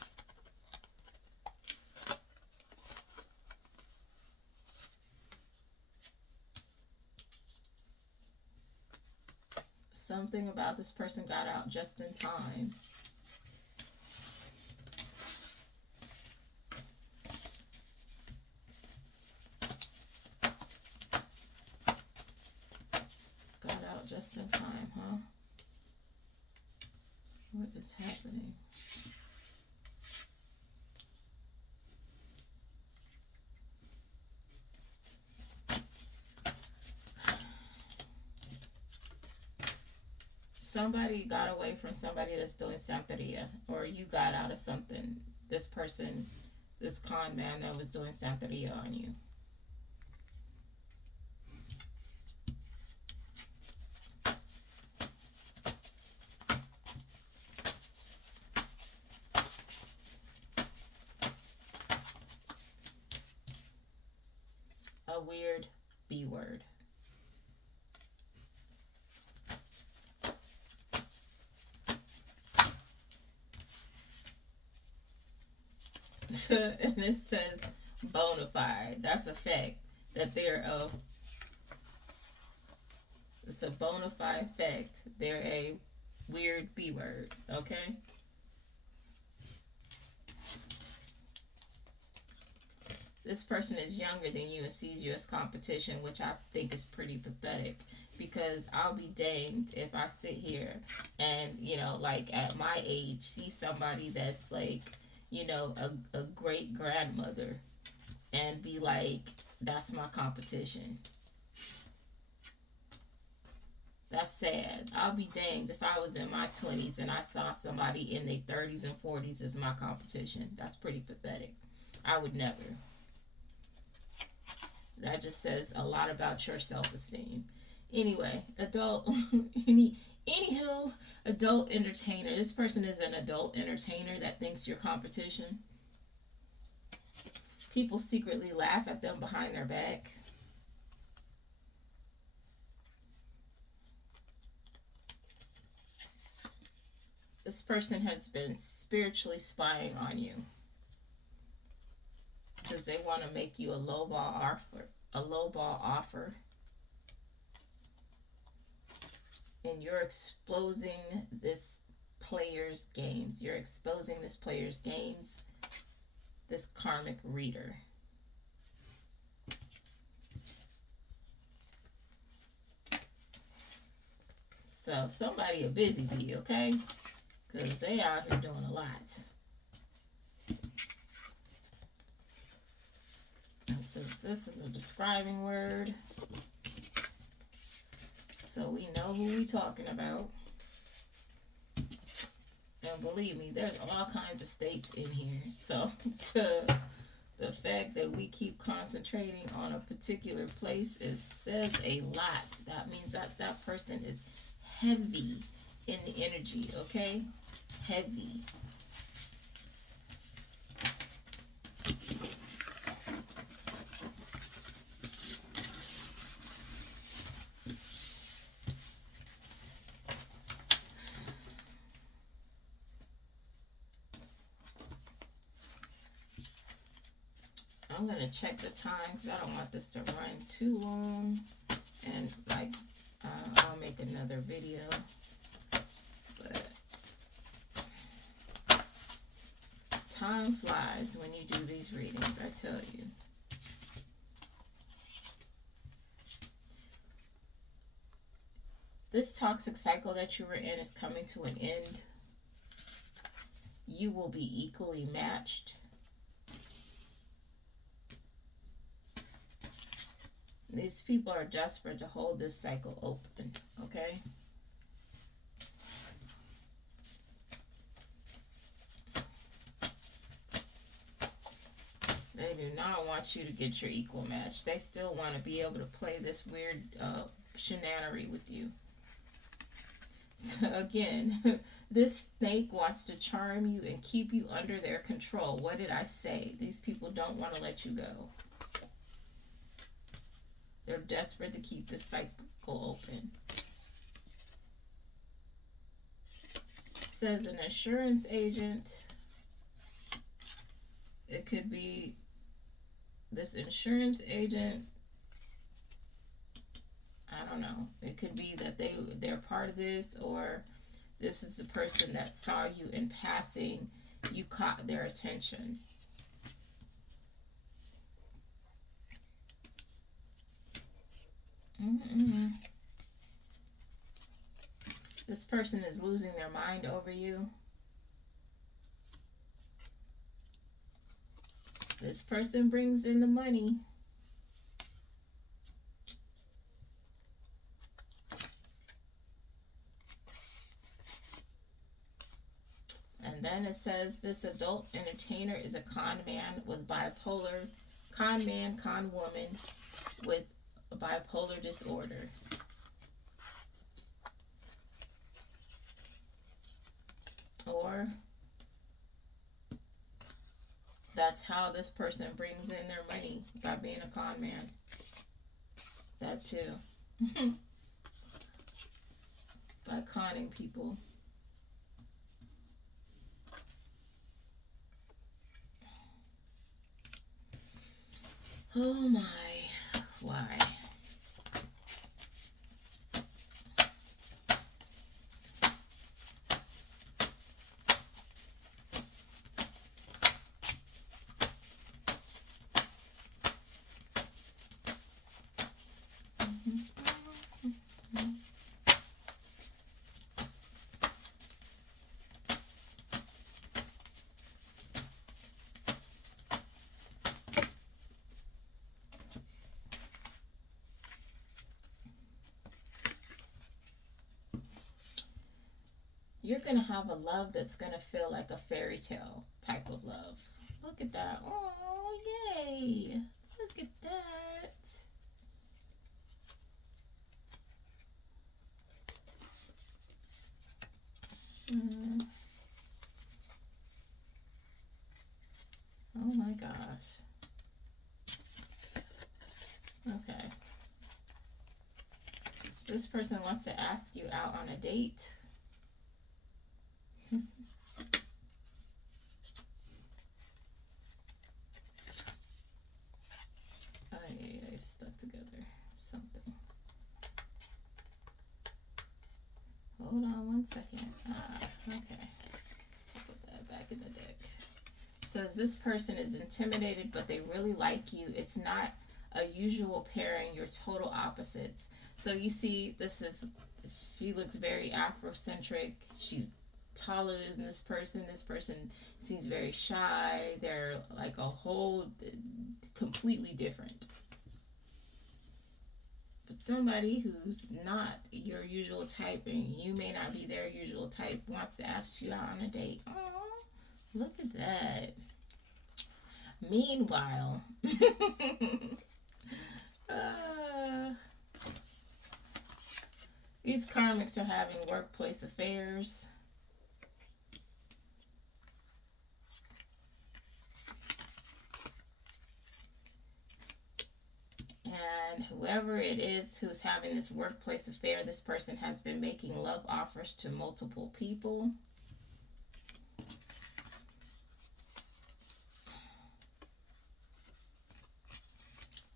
Something about this person got out just in time. Got out just in time, huh? What is happening? Somebody got away from somebody that's doing Santeria, or you got out of something. This person, this con man that was doing Santeria on you. A weird B word. And it says bona fide. That's a fact that they're a. It's a bona fide fact. They're a weird B word. Okay. This person is younger than you and sees you as competition, which I think is pretty pathetic, because I'll be danged if I sit here and, like at my age, see somebody that's like, a great grandmother and be like, that's my competition. That's sad. I'll be danged if I was in my 20s and I saw somebody in their 30s and 40s as my competition. That's pretty pathetic. I would never. That just says a lot about your self-esteem. Anyway, anywho, adult entertainer. This person is an adult entertainer that thinks you're competition. People secretly laugh at them behind their back. This person has been spiritually spying on you, because they want to make you a lowball offer. And you're exposing this player's games. You're exposing this player's games, this karmic reader. So somebody a busy bee, okay? Because they out here doing a lot. And since this is a describing word, so we know who we talking about. And believe me, there's all kinds of states in here. So the fact that we keep concentrating on a particular place says a lot. That means that that person is heavy in the energy, okay? Heavy. I'm going to check the time because I don't want this to run too long. And like, I'll make another video. But time flies when you do these readings, I tell you. This toxic cycle that you were in is coming to an end. You will be equally matched. These people are desperate to hold this cycle open, okay? They do not want you to get your equal match. They still want to be able to play this weird shenanery with you. So again, this snake wants to charm you and keep you under their control. What did I say? These people don't want to let you go. They're desperate to keep this cycle open. It says an insurance agent. It could be this insurance agent. I don't know. It could be that they're part of this, or this is the person that saw you in passing. You caught their attention. This person is losing their mind over you. This person brings in the money. And then it says this adult entertainer is a con man with bipolar, con man, con woman with bipolar disorder. Or that's how this person brings in their money, by being a con man. That too. By conning people. Oh my, why? You're going to have a love that's going to feel like a fairy tale type of love. Look at that. Oh, yay. Look at that. Oh my gosh. Okay. This person wants to ask you out on a date. I stuck together something. second. Okay. Put that back in the deck. It says this person is intimidated, but they really like you. It's not a usual pairing. You're total opposites. So you see, she looks very Afrocentric. She's taller than this person. This person seems very shy. They're like a whole completely different. But somebody who's not your usual type, and you may not be their usual type, wants to ask you out on a date. Oh, look at that. Meanwhile, these karmics are having workplace affairs. And whoever it is who's having this workplace affair, this person has been making love offers to multiple people.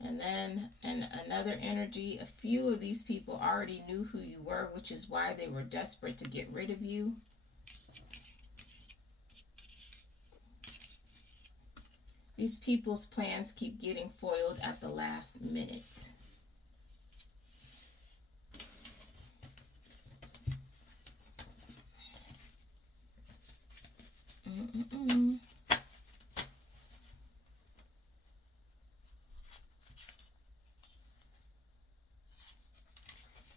And then in another energy, a few of these people already knew who you were, which is why they were desperate to get rid of you. These people's plans keep getting foiled at the last minute.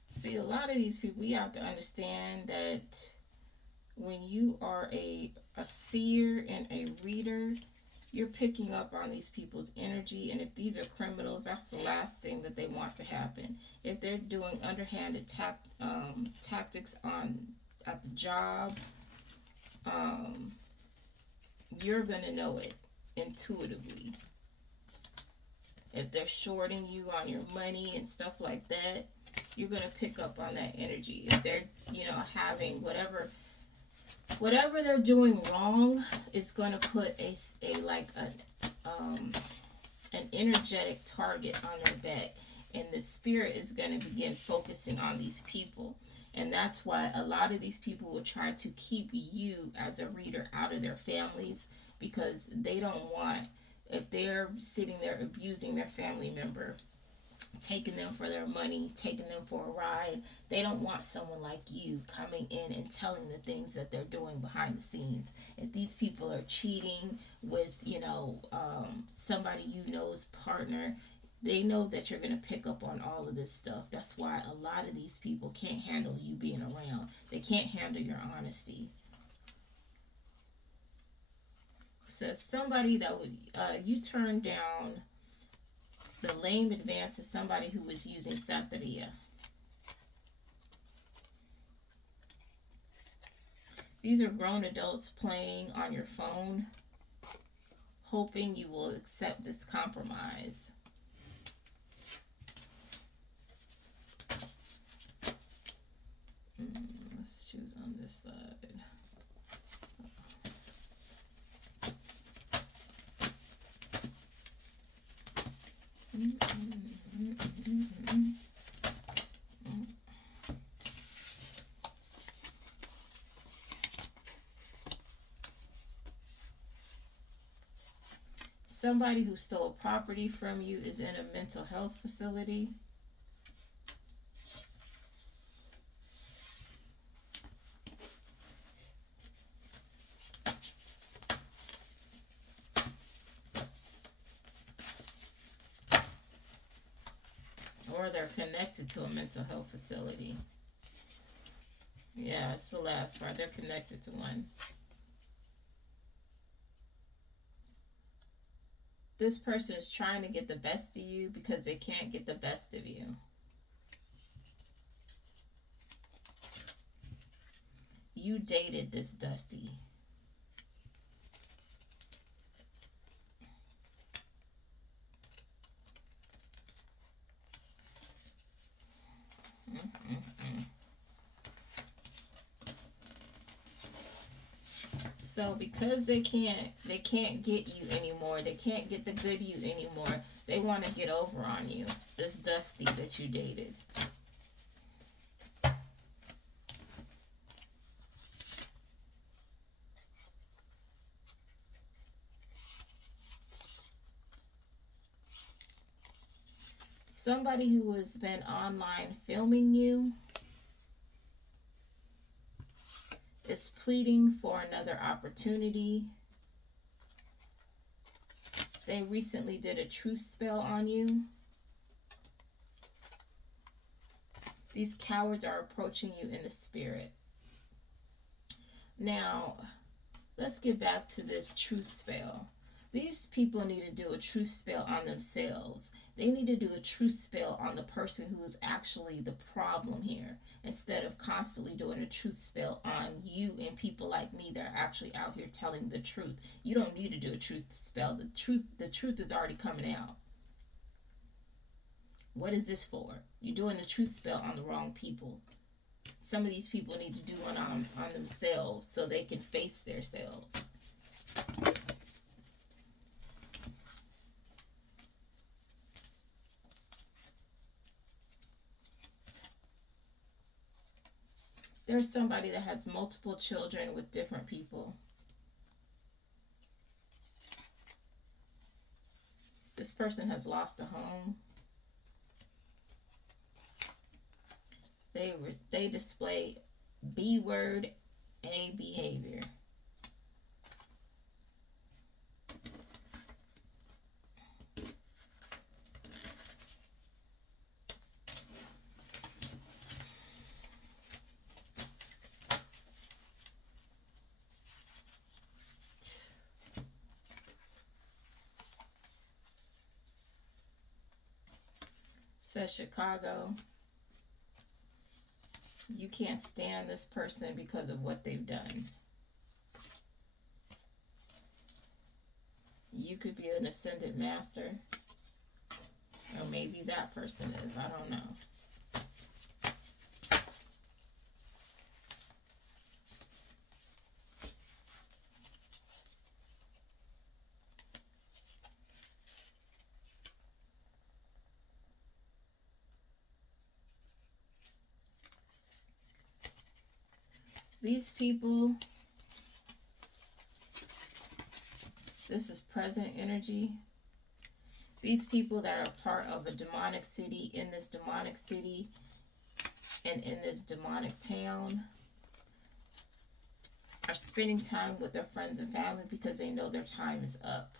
See, a lot of these people, you have to understand that when you are a seer and a reader, you're picking up on these people's energy. And if these are criminals, that's the last thing that they want to happen. If they're doing underhanded tactics at the job, you're going to know it intuitively. If they're shorting you on your money and stuff like that, you're going to pick up on that energy. If they're, having whatever they're doing wrong, is going to put an energetic target on their back, and the spirit is going to begin focusing on these people. And that's why a lot of these people will try to keep you as a reader out of their families, because they don't want, if they're sitting there abusing their family member, taking them for their money, taking them for a ride, they don't want someone like you coming in and telling the things that they're doing behind the scenes. If these people are cheating with, somebody you know's partner, they know that you're going to pick up on all of this stuff. That's why a lot of these people can't handle you being around. They can't handle your honesty. So somebody that would, you turned down the lame advance is somebody who was using Santeria. These are grown adults playing on your phone, hoping you will accept this compromise. Let's choose on this side. Somebody who stole property from you is in a mental health facility. Or they're connected to a mental health facility. Yeah, it's the last part. They're connected to one. This person is trying to get the best of you because they can't get the best of you. You dated this Dusty. So because they can't get you anymore, they can't get the good you anymore, they want to get over on you, this Dusty that you dated. Somebody who has been online filming you is pleading for another opportunity. They recently did a truth spell on you. These cowards are approaching you in the spirit. Now, let's get back to this truth spell. These people need to do a truth spell on themselves. They need to do a truth spell on the person who is actually the problem here, instead of constantly doing a truth spell on you and people like me that are actually out here telling the truth. You don't need to do a truth spell. The truth is already coming out. What is this for? You're doing the truth spell on the wrong people. Some of these people need to do one on themselves so they can face themselves. There's somebody that has multiple children with different people. This person has lost a home. They display B word, A behavior. Says Chicago. You can't stand this person because of what they've done. You could be an ascended master. Or maybe that person is. I don't know. These people, this is present energy. These people that are part of a demonic city, in this demonic city and in this demonic town, are spending time with their friends and family because they know their time is up.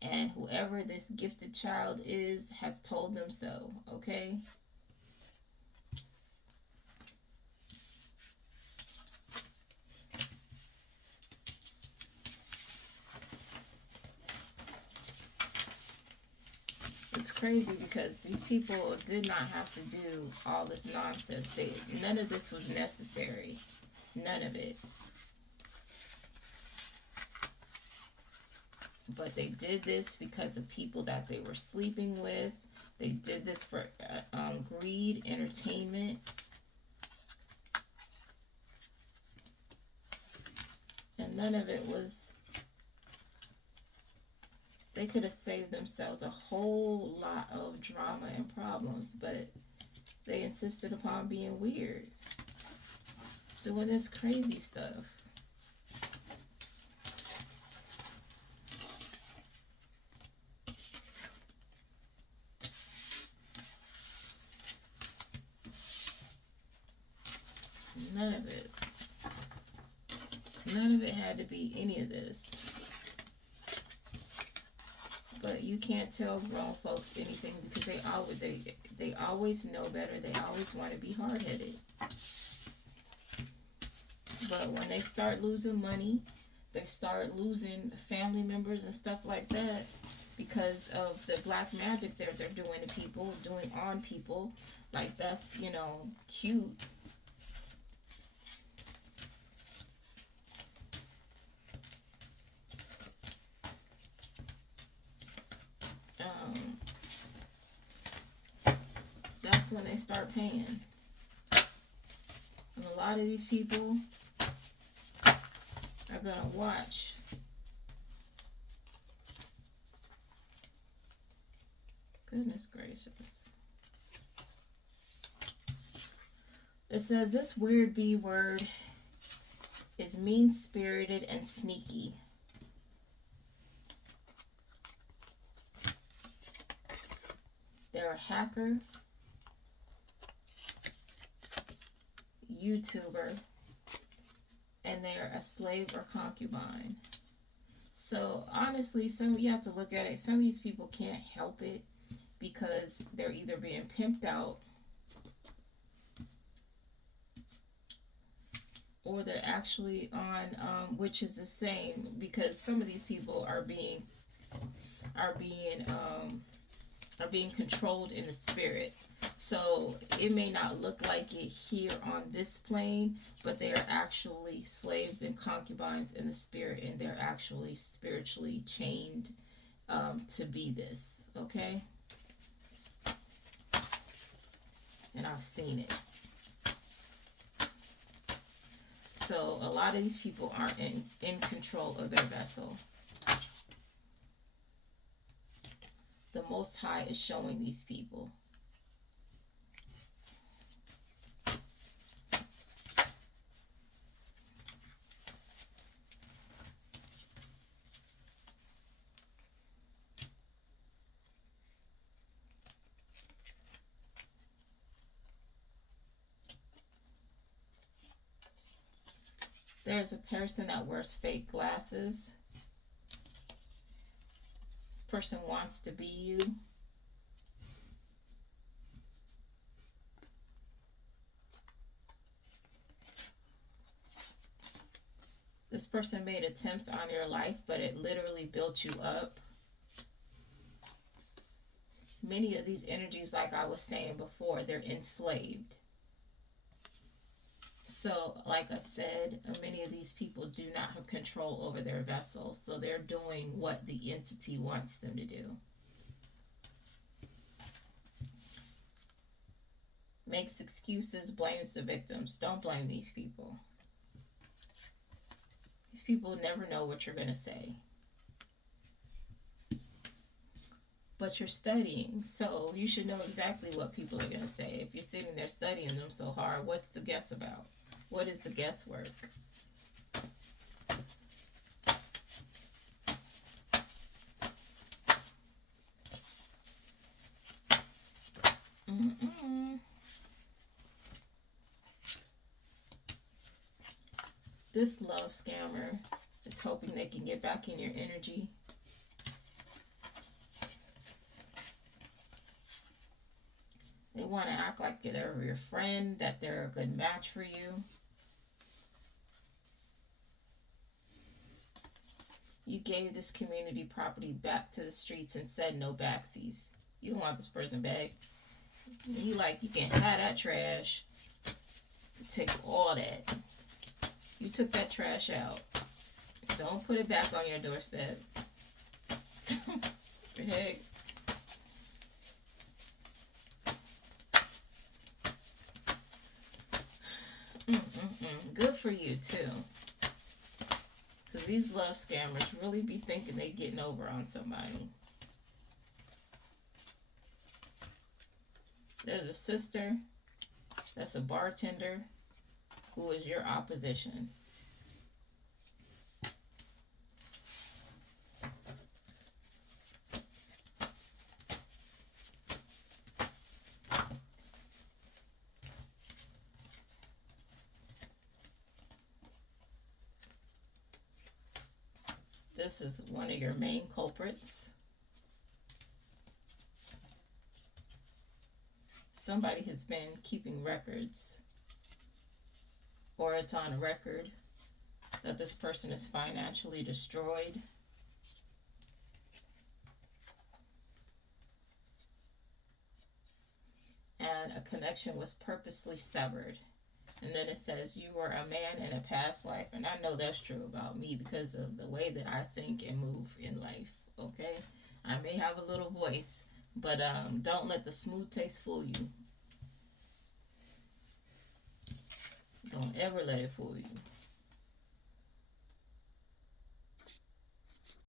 And whoever this gifted child is has told them so, okay? It's crazy because these people did not have to do all this nonsense. None of this was necessary. None of it. But they did this because of people that they were sleeping with. They did this for greed, entertainment. And none of it was... They could have saved themselves a whole lot of drama and problems, but they insisted upon being weird, doing this crazy stuff. None of it. None of it had to be any of this. But you can't tell grown folks anything because they always know better. They always want to be hard-headed. But when they start losing money, they start losing family members and stuff like that because of the black magic they're doing to people, doing on people. Like, that's, you know, cute. That's when they start paying. And a lot of these people are gonna watch. Goodness gracious. It says this weird B word is mean-spirited and sneaky. They're a hacker, YouTuber, and they're a slave or concubine. So honestly, you have to look at it. Some of these people can't help it because they're either being pimped out or they're actually on, which is the same, because some of these people are being are being um, are being controlled in the spirit. So it may not look like it here on this plane, but they're actually slaves and concubines in the spirit, and they're actually spiritually chained to be this. Okay, and I've seen it. So a lot of these people aren't in control of their vessel. The Most High is showing these people. There's a person that wears fake glasses. This person wants to be you. This person made attempts on your life, but it literally built you up. Many of these energies, like I was saying before, they're enslaved. So, like I said, many of these people do not have control over their vessels. So they're doing what the entity wants them to do. Makes excuses, blames the victims. Don't blame these people. These people never know what you're going to say. But you're studying, so you should know exactly what people are going to say. If you're sitting there studying them so hard, what's the guess about? What is the guesswork? This love scammer is hoping they can get back in your energy. They want to act like they're your friend, that they're a good match for you. You gave this community property back to the streets and said no backsies. You don't want this person back. You can have that trash. Take all that. You took that trash out. Don't put it back on your doorstep. The heck? Good for you, too. Because these love scammers really be thinking they getting over on somebody. There's a sister that's a bartender who is your opposition. This is one of your main culprits. Somebody has been keeping records, or it's on record that this person is financially destroyed. And a connection was purposely severed. And then it says you were a man in a past life. And I know that's true about me because of the way that I think and move in life. Okay? I may have a little voice, but don't let the smooth taste fool you. Don't ever let it fool you.